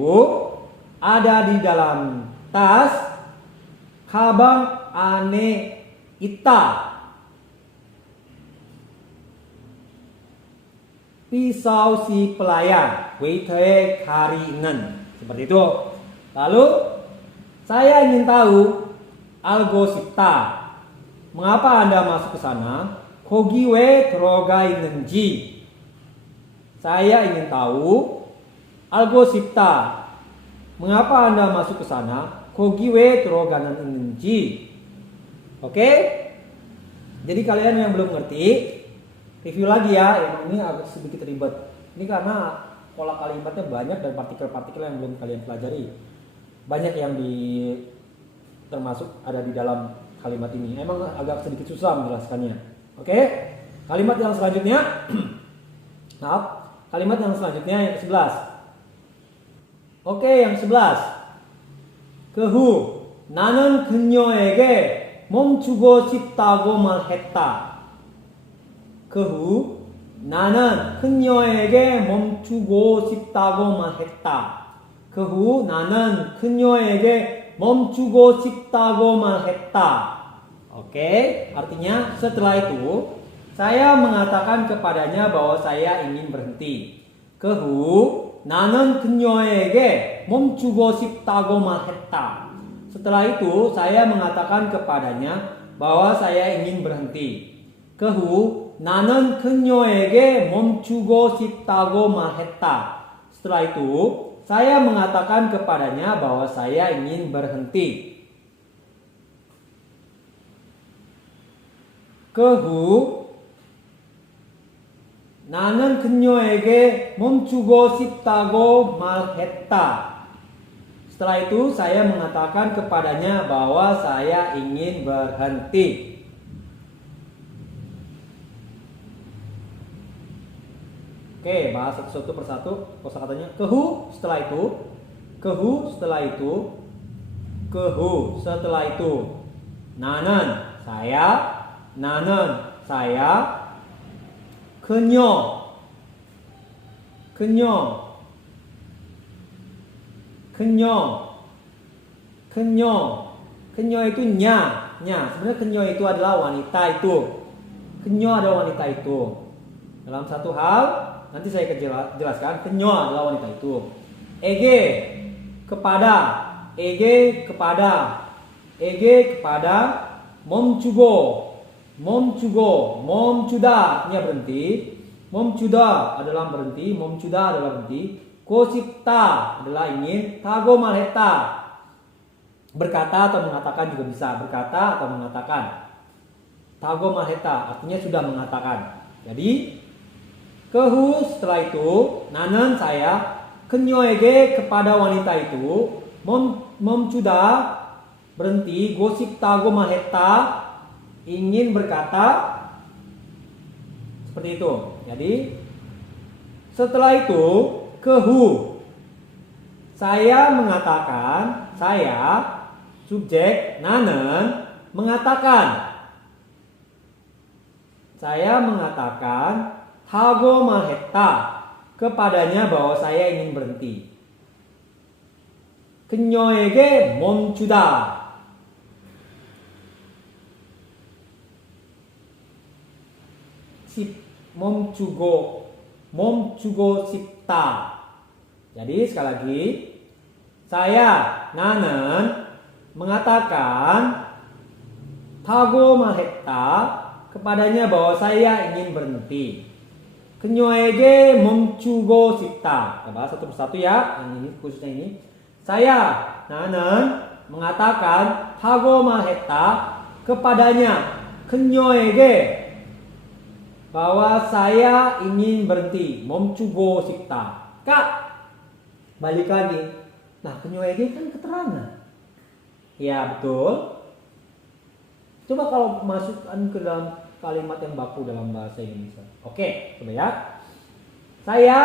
ada di dalam tas kabang aneh ita pisau si pelayan waiter kari inen. Seperti itu. Lalu saya ingin tahu algo sipta. Mengapa Anda masuk ke sana? Kogi we terroga inenji. Saya ingin tahu algo sipta. Mengapa Anda masuk ke sana? Kogi we terroga inenji. Oke? Jadi kalian yang belum ngerti, review lagi ya. Yang ini agak sedikit ribet. Ini karena pola kalimatnya banyak dan partikel-partikel yang belum kalian pelajari. Banyak yang termasuk ada di dalam kalimat ini. Emang agak sedikit susah menjelaskannya. Oke? Kalimat yang selanjutnya maaf, kalimat yang selanjutnya yang ke-11. Oke, yang 11. 그후 나는 그녀에게 멈추고 싶다고 말했다. 그후 나는 그녀에게 멈추고 싶다고 말했다. 그후 나는 그녀에게 멈추고 싶다고 말했다. Oke, artinya setelah itu saya mengatakan kepadanya bahwa saya ingin berhenti. 그후 나는 그녀에게 멈추고 싶다고 말했다. Setelah itu saya mengatakan kepadanya bahwa saya ingin berhenti. 그후 나는 그녀에게 멈추고 싶다고 말했다. Setelah itu saya mengatakan kepadanya bahwa saya ingin berhenti. 그후 나는 그녀에게 멈추고 싶다고 말했다. Setelah itu saya mengatakan kepadanya bahwa saya ingin berhenti. Oke, bahas satu persatu kosakatanya. Kehu setelah itu, kehu setelah itu, kehu setelah itu. 나는 saya, 나는 saya, 그녀, 그녀, 그녀, 그녀, 그녀 itu nya. Sebenarnya 그녀 itu adalah wanita itu. 그녀 adalah wanita itu. Dalam satu hal nanti saya akan jelaskan. 그녀 adalah wanita itu. 에게 kepada, 에게 kepada, 에게 kepada, 멈추고, 멈추고, 멈추다 artinya berhenti. 멈추다 adalah berhenti, 멈추다 adalah berhenti. 고싶다 adalah ingin. 타고 말했다 berkata atau mengatakan juga bisa. Berkata atau mengatakan. 타고 말했다 artinya sudah mengatakan. Jadi kehu setelah itu, nanen saya, 그녀에게 kepada wanita itu, 멈추다 berhenti, 고싶다고 말했다 ingin berkata, seperti itu. Jadi setelah itu kehu saya mengatakan, saya subjek nanen mengatakan, saya mengatakan 타고 말했다 kepadanya bahwa saya ingin berhenti. 그녀에게 멈추다 멈추고 싶다. Jadi sekali lagi saya 나는 mengatakan 타고 말했다 kepadanya bahwa saya ingin berhenti. 그녀에게 멈추고 싶다. Kita bahas satu persatu ya. Yang ini khususnya ini. Saya, 나는 mengatakan 하고 말했다 kepadanya. 그녀에게 bahwa saya ingin berhenti. 멈추고 싶다. Kak, balik lagi. Nah, 그녀에게 kan keterangan. Ya, betul. Coba kalau masukkan ke dalam kalimat yang baku dalam bahasa Indonesia. Oke, coba ya. Saya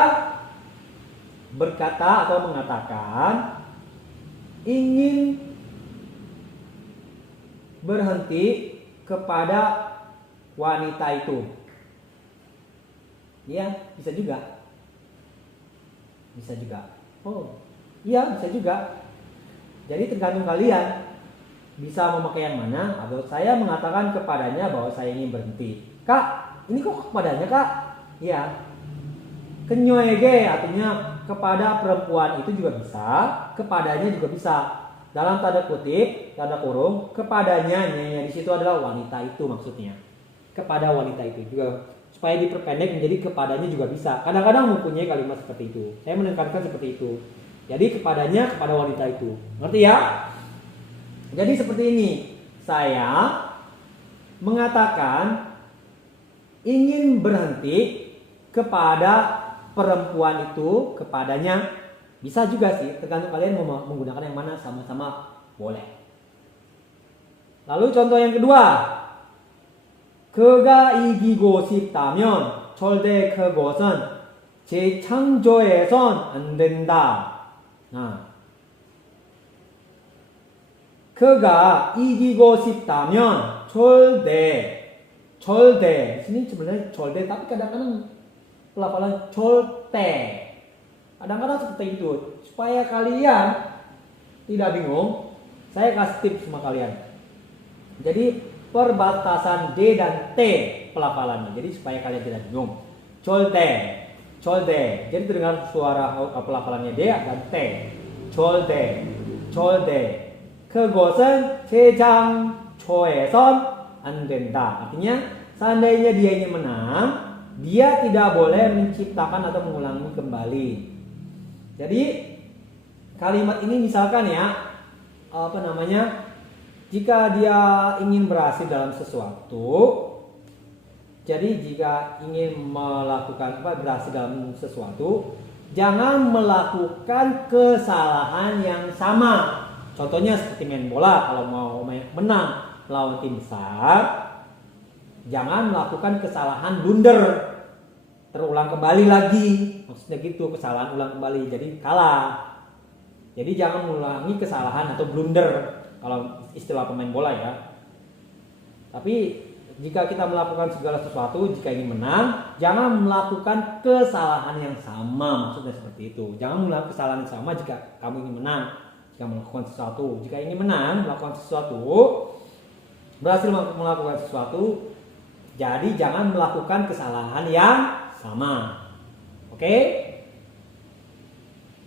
berkata atau mengatakan ingin berhenti kepada wanita itu. Iya, bisa juga. Bisa juga. Oh, iya bisa juga. Jadi tergantung kalian bisa memakai yang mana. Atau saya mengatakan kepadanya bahwa saya ingin berhenti. Kak, ini kok kepadanya kak? Iya. 그녀에게 artinya kepada perempuan itu juga bisa, kepadanya juga bisa. Dalam tanda kutip, tanda kurung, kepadanya di situ adalah wanita itu maksudnya. Kepada wanita itu juga. Supaya diperpendek menjadi kepadanya juga bisa. Kadang-kadang mempunyai kalimat seperti itu. Saya menekankan seperti itu. Jadi kepadanya, kepada wanita itu. Ngerti ya? Jadi seperti ini. Saya mengatakan ingin berhenti kepada perempuan itu, kepadanya. Bisa juga sih, tergantung kalian mau menggunakan yang mana, sama-sama boleh. Lalu contoh yang kedua. 그가 이기고 싶다면 절대 그것은 재창조해선 안 된다. 그가 이기고 싶다면 절대 sini sebenarnya 절대 tapi kadang-kadang pelafalan 절대 kadang-kadang seperti itu supaya kalian tidak bingung. Saya kasih tips sama kalian. Jadi perbatasan D dan T pelafalannya. Jadi supaya kalian tidak bingung. 절대. Jadi terdengar suara pelafalannya D dan T. 절대. 그것은 재창조해선 안 된다. Artinya seandainya dia ingin menang, dia tidak boleh menciptakan atau mengulangi kembali. Jadi kalimat ini misalkan ya, jika dia ingin berhasil dalam sesuatu, jadi jika ingin berhasil dalam sesuatu, jangan melakukan kesalahan yang sama. Contohnya seperti main bola, kalau mau menang melawan tim besar, jangan melakukan kesalahan blunder, terulang kembali lagi. Maksudnya gitu, kesalahan ulang kembali, jadi kalah. Jadi jangan mengulangi kesalahan atau blunder. Kalau istilah pemain bola ya. Tapi jika kita melakukan segala sesuatu, jika ingin menang, jangan melakukan kesalahan yang sama. Maksudnya seperti itu. Jangan melakukan kesalahan yang sama jika kamu ingin menang. Jika melakukan sesuatu, jika ingin menang, melakukan sesuatu, berhasil melakukan sesuatu, jadi jangan melakukan kesalahan yang sama. Oke?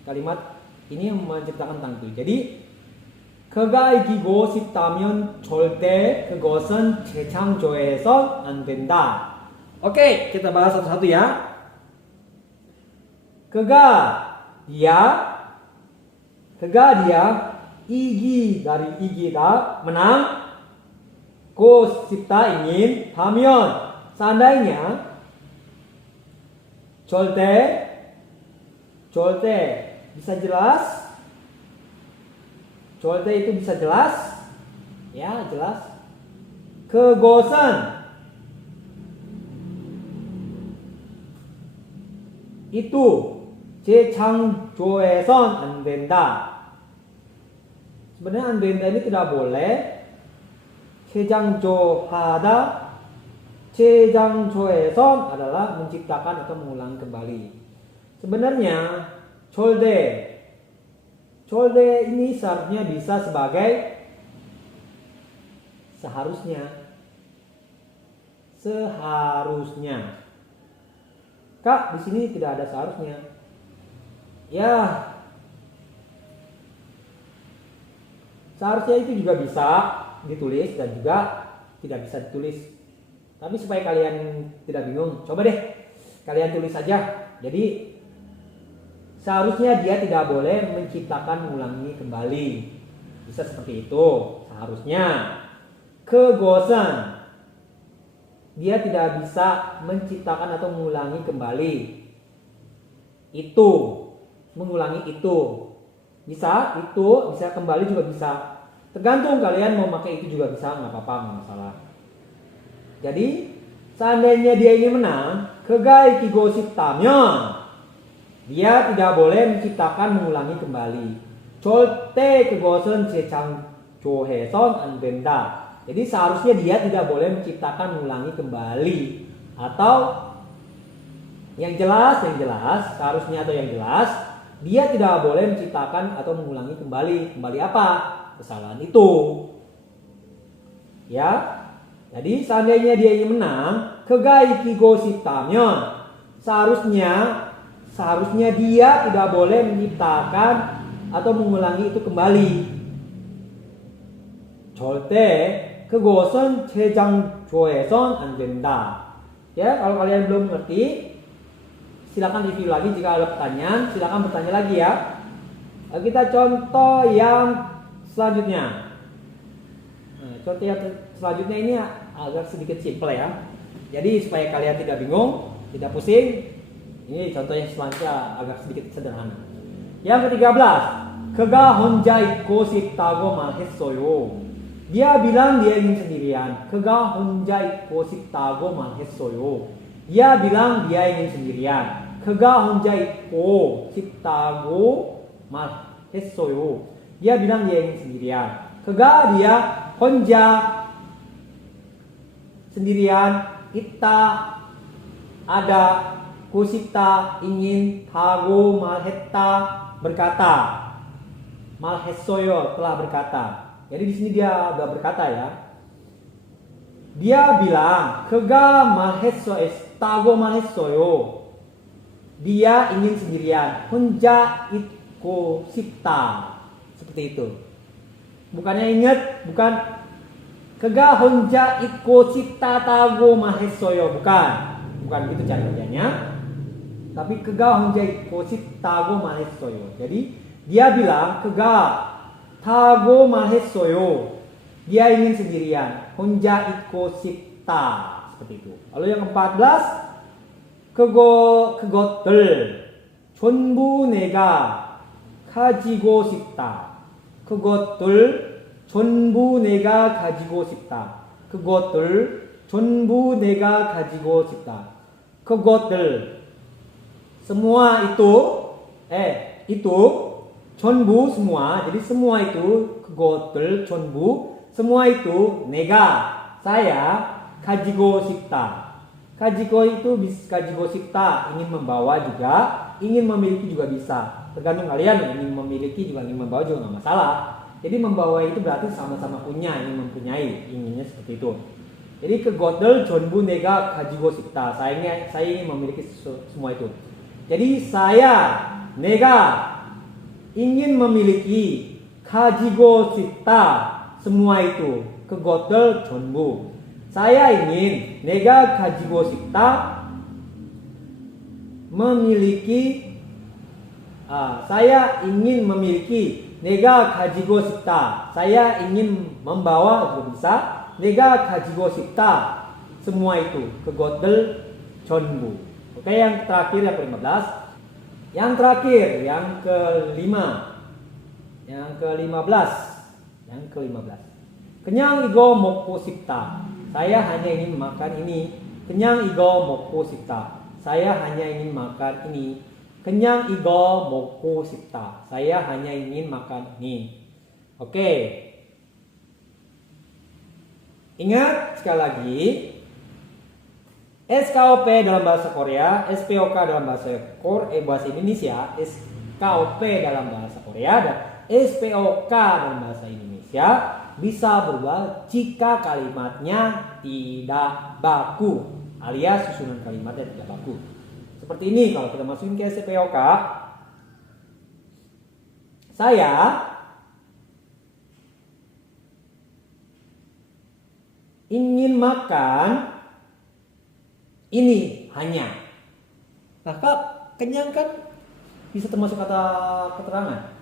Kalimat ini yang menciptakan tangtu. Jadi 그가 이기고 싶다면 절대 그것은 재창조해선 안 된다. Oke, kita bahas satu-satu ya. dia 이기 dari 이기다 menang. 고 싶다 ingin. 하면 seandainya. 절대 bisa jelas. 절대 itu bisa jelas, ya jelas. 그것은 itu 재창조해선 안 된다. Sebenarnya 안 된다 ini tidak boleh. 재창조하다, 재창조해선 adalah menciptakan atau mengulang kembali. Sebenarnya 절대 ini seharusnya bisa sebagai seharusnya. Kak, di sini tidak ada seharusnya. Ya. Seharusnya itu juga bisa ditulis dan juga tidak bisa ditulis. Tapi supaya kalian tidak bingung, coba deh kalian tulis saja. Jadi seharusnya dia tidak boleh menciptakan mengulangi kembali. Bisa seperti itu. Seharusnya. Kegosan. Dia tidak bisa menciptakan atau mengulangi kembali. Itu. Mengulangi itu. Bisa, itu, bisa kembali juga bisa. Tergantung kalian mau pakai itu juga bisa, nggak apa-apa, nggak masalah. Jadi seandainya dia ingin menang, kegai kigosiptamyeon, dia tidak boleh menciptakan mengulangi kembali. 절대 그것은 재창조해선 안 된다. Jadi seharusnya dia tidak boleh menciptakan mengulangi kembali. Atau yang jelas, seharusnya atau yang jelas, dia tidak boleh menciptakan atau mengulangi kembali. Kembali apa? Kesalahan itu. Ya. Jadi seandainya dia ingin menang, kegai kigosiptamyeon, seharusnya dia tidak boleh menciptakan atau mengulangi itu kembali. 절대 그것은 재창조해선 안 된다. Ya, kalau kalian belum mengerti, silakan review lagi. Jika ada pertanyaan, silakan bertanya lagi ya. Kita contoh yang selanjutnya. Contoh yang selanjutnya ini agak sedikit simple ya. Jadi supaya kalian tidak bingung, tidak pusing, ini contoh yang selanjutnya agak sedikit sederhana. Yang ke-13, 그가 혼자 있고 싶다고 말했어요. Dia bilang dia ingin sendirian. 그가 혼자 있고 싶다고 말했어요. Dia bilang dia ingin sendirian. 그가 혼자 있고 싶다고 말했어요. Dia bilang dia ingin sendirian. 그가 dia 혼자 sendirian, ita ada, kusita ingin, hago malhetta berkata, malhesoyo telah berkata. Jadi di sini dia udah berkata ya. Dia bilang, kega malhesoyo, tago malhesoyo. Dia ingin sendirian, hunja itko sita. Seperti itu. Bukannya ingat, bukan kega 혼자 있고 싶다고 말했어요. Bukan gitu cara kerjanya. Tapi kega 혼자 있고 싶다고 말했어요. Jadi dia bilang kega tago 말했어요. Dia ingin sendirian. 혼자 있고 싶다. Seperti itu. Lalu yang ke-14, 그것들 전부 내가 가지고 싶다. 그것들 전부 내가 가지고 싶다. 그것들 전부 내가 가지고 싶다. 그것들 semua itu 전부 semua. Jadi semua itu 그것들 전부 semua itu 내가 saya 가지고 싶다. 가지고 itu 가지고 싶다 ingin membawa juga, ingin memiliki juga bisa. Tergantung kalian, ingin memiliki juga ingin membawa juga nggak masalah. Jadi membawa itu berarti sama-sama punya, ingin mempunyai, inginnya seperti itu. Jadi 그것들 전부 내가 가지고 싶다. Saya ingin memiliki semua itu. Jadi 내가 ingin memiliki 가지고 싶다 semua itu. 그것들 전부. Saya ingin 내가 가지고 싶다 memiliki. Saya ingin memiliki. 내가 가지고 싶다. Saya ingin membawa juga bisa. 내가 가지고 싶다. Semua itu. 그것들 전부. Oke, yang terakhir yang ke-15. Yang terakhir, yang ke-15. 그냥 이거 먹고 싶다. Saya hanya ingin makan ini. 그냥 이거 먹고 싶다. Saya hanya ingin makan ini. 그냥 이거 먹고 싶다. Saya hanya ingin makan ini. Oke. Ingat sekali lagi. SKOP dalam bahasa Korea, SPOK dalam bahasa Indonesia, SKOP dalam bahasa Korea dan SPOK dalam bahasa Indonesia bisa berubah jika kalimatnya tidak baku, alias susunan kalimatnya tidak baku. Seperti ini kalau kita masukin ke SPOK, saya ingin makan ini hanya. Nah Kak, kenyang kan bisa termasuk kata keterangan?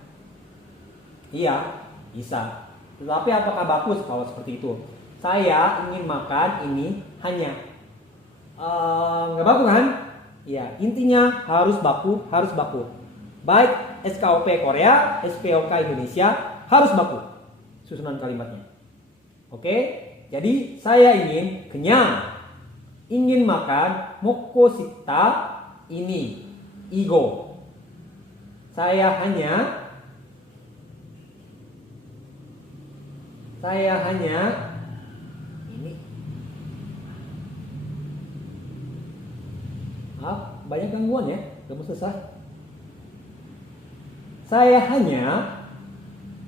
Iya, bisa. Tetapi apakah bagus kalau seperti itu? Saya ingin makan ini hanya. Nggak baku kan? Ya, intinya harus baku, harus baku. Baik SKOP Korea, SPOK Indonesia harus baku susunan kalimatnya. Oke, jadi saya ingin kenyang, ingin makan mokosita ini, igo. Saya hanya ini. Maaf, banyak gangguan ya, belum selesai. Saya hanya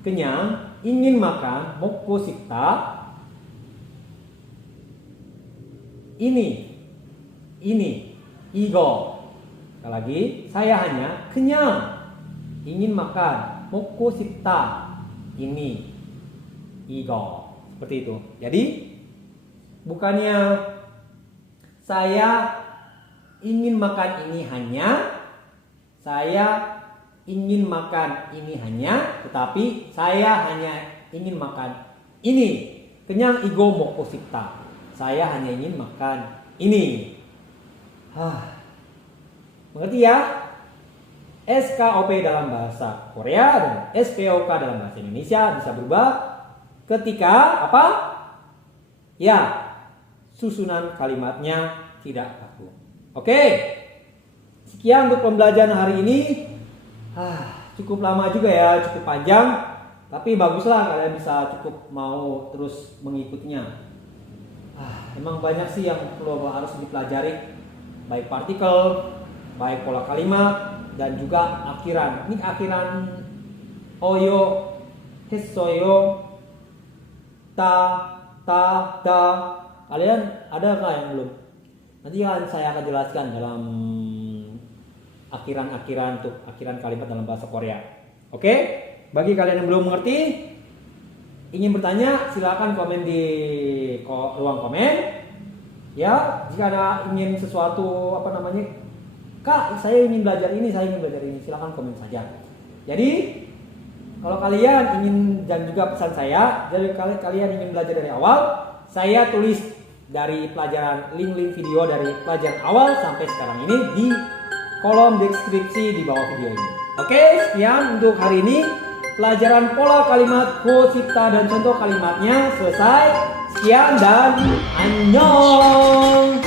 kenyang, ingin makan mokosita ini, igo. Sekali lagi, saya hanya kenyang, ingin makan mokosita ini, igo. Seperti itu. Jadi bukannya saya ingin makan ini hanya, saya ingin makan ini hanya, tetapi saya hanya ingin makan ini. Kenyang igo mokosita. Saya hanya ingin makan ini. Mengerti ya? SKOP dalam bahasa Korea dan SPOK dalam bahasa Indonesia bisa berubah ketika apa? Ya, susunan kalimatnya tidak baku. Oke. Sekian untuk pembelajaran hari ini. Cukup lama juga ya, cukup panjang. Tapi baguslah kalian bisa cukup mau terus mengikutinya. Emang banyak sih yang perlu harus dipelajari, baik partikel, baik pola kalimat, dan juga akhiran. Ini akhiran oyo, hesoyo, ta, da. Kalian ada nggak yang belum? Nanti saya akan jelaskan dalam akhiran untuk akhiran kalimat dalam bahasa Korea. Oke? Bagi kalian yang belum mengerti, ingin bertanya, silakan komen di ruang komen. Ya, jika ada ingin sesuatu Kak, saya ingin belajar ini, silakan komen saja. Jadi, kalau kalian ingin dan juga pesan saya, jadi kalian ingin belajar dari awal, saya tulis dari pelajaran link video dari pelajaran awal sampai sekarang ini di kolom deskripsi di bawah video ini. Oke, sekian untuk hari ini. Pelajaran pola kalimat, kosita dan contoh kalimatnya selesai. Sekian dan annyeong.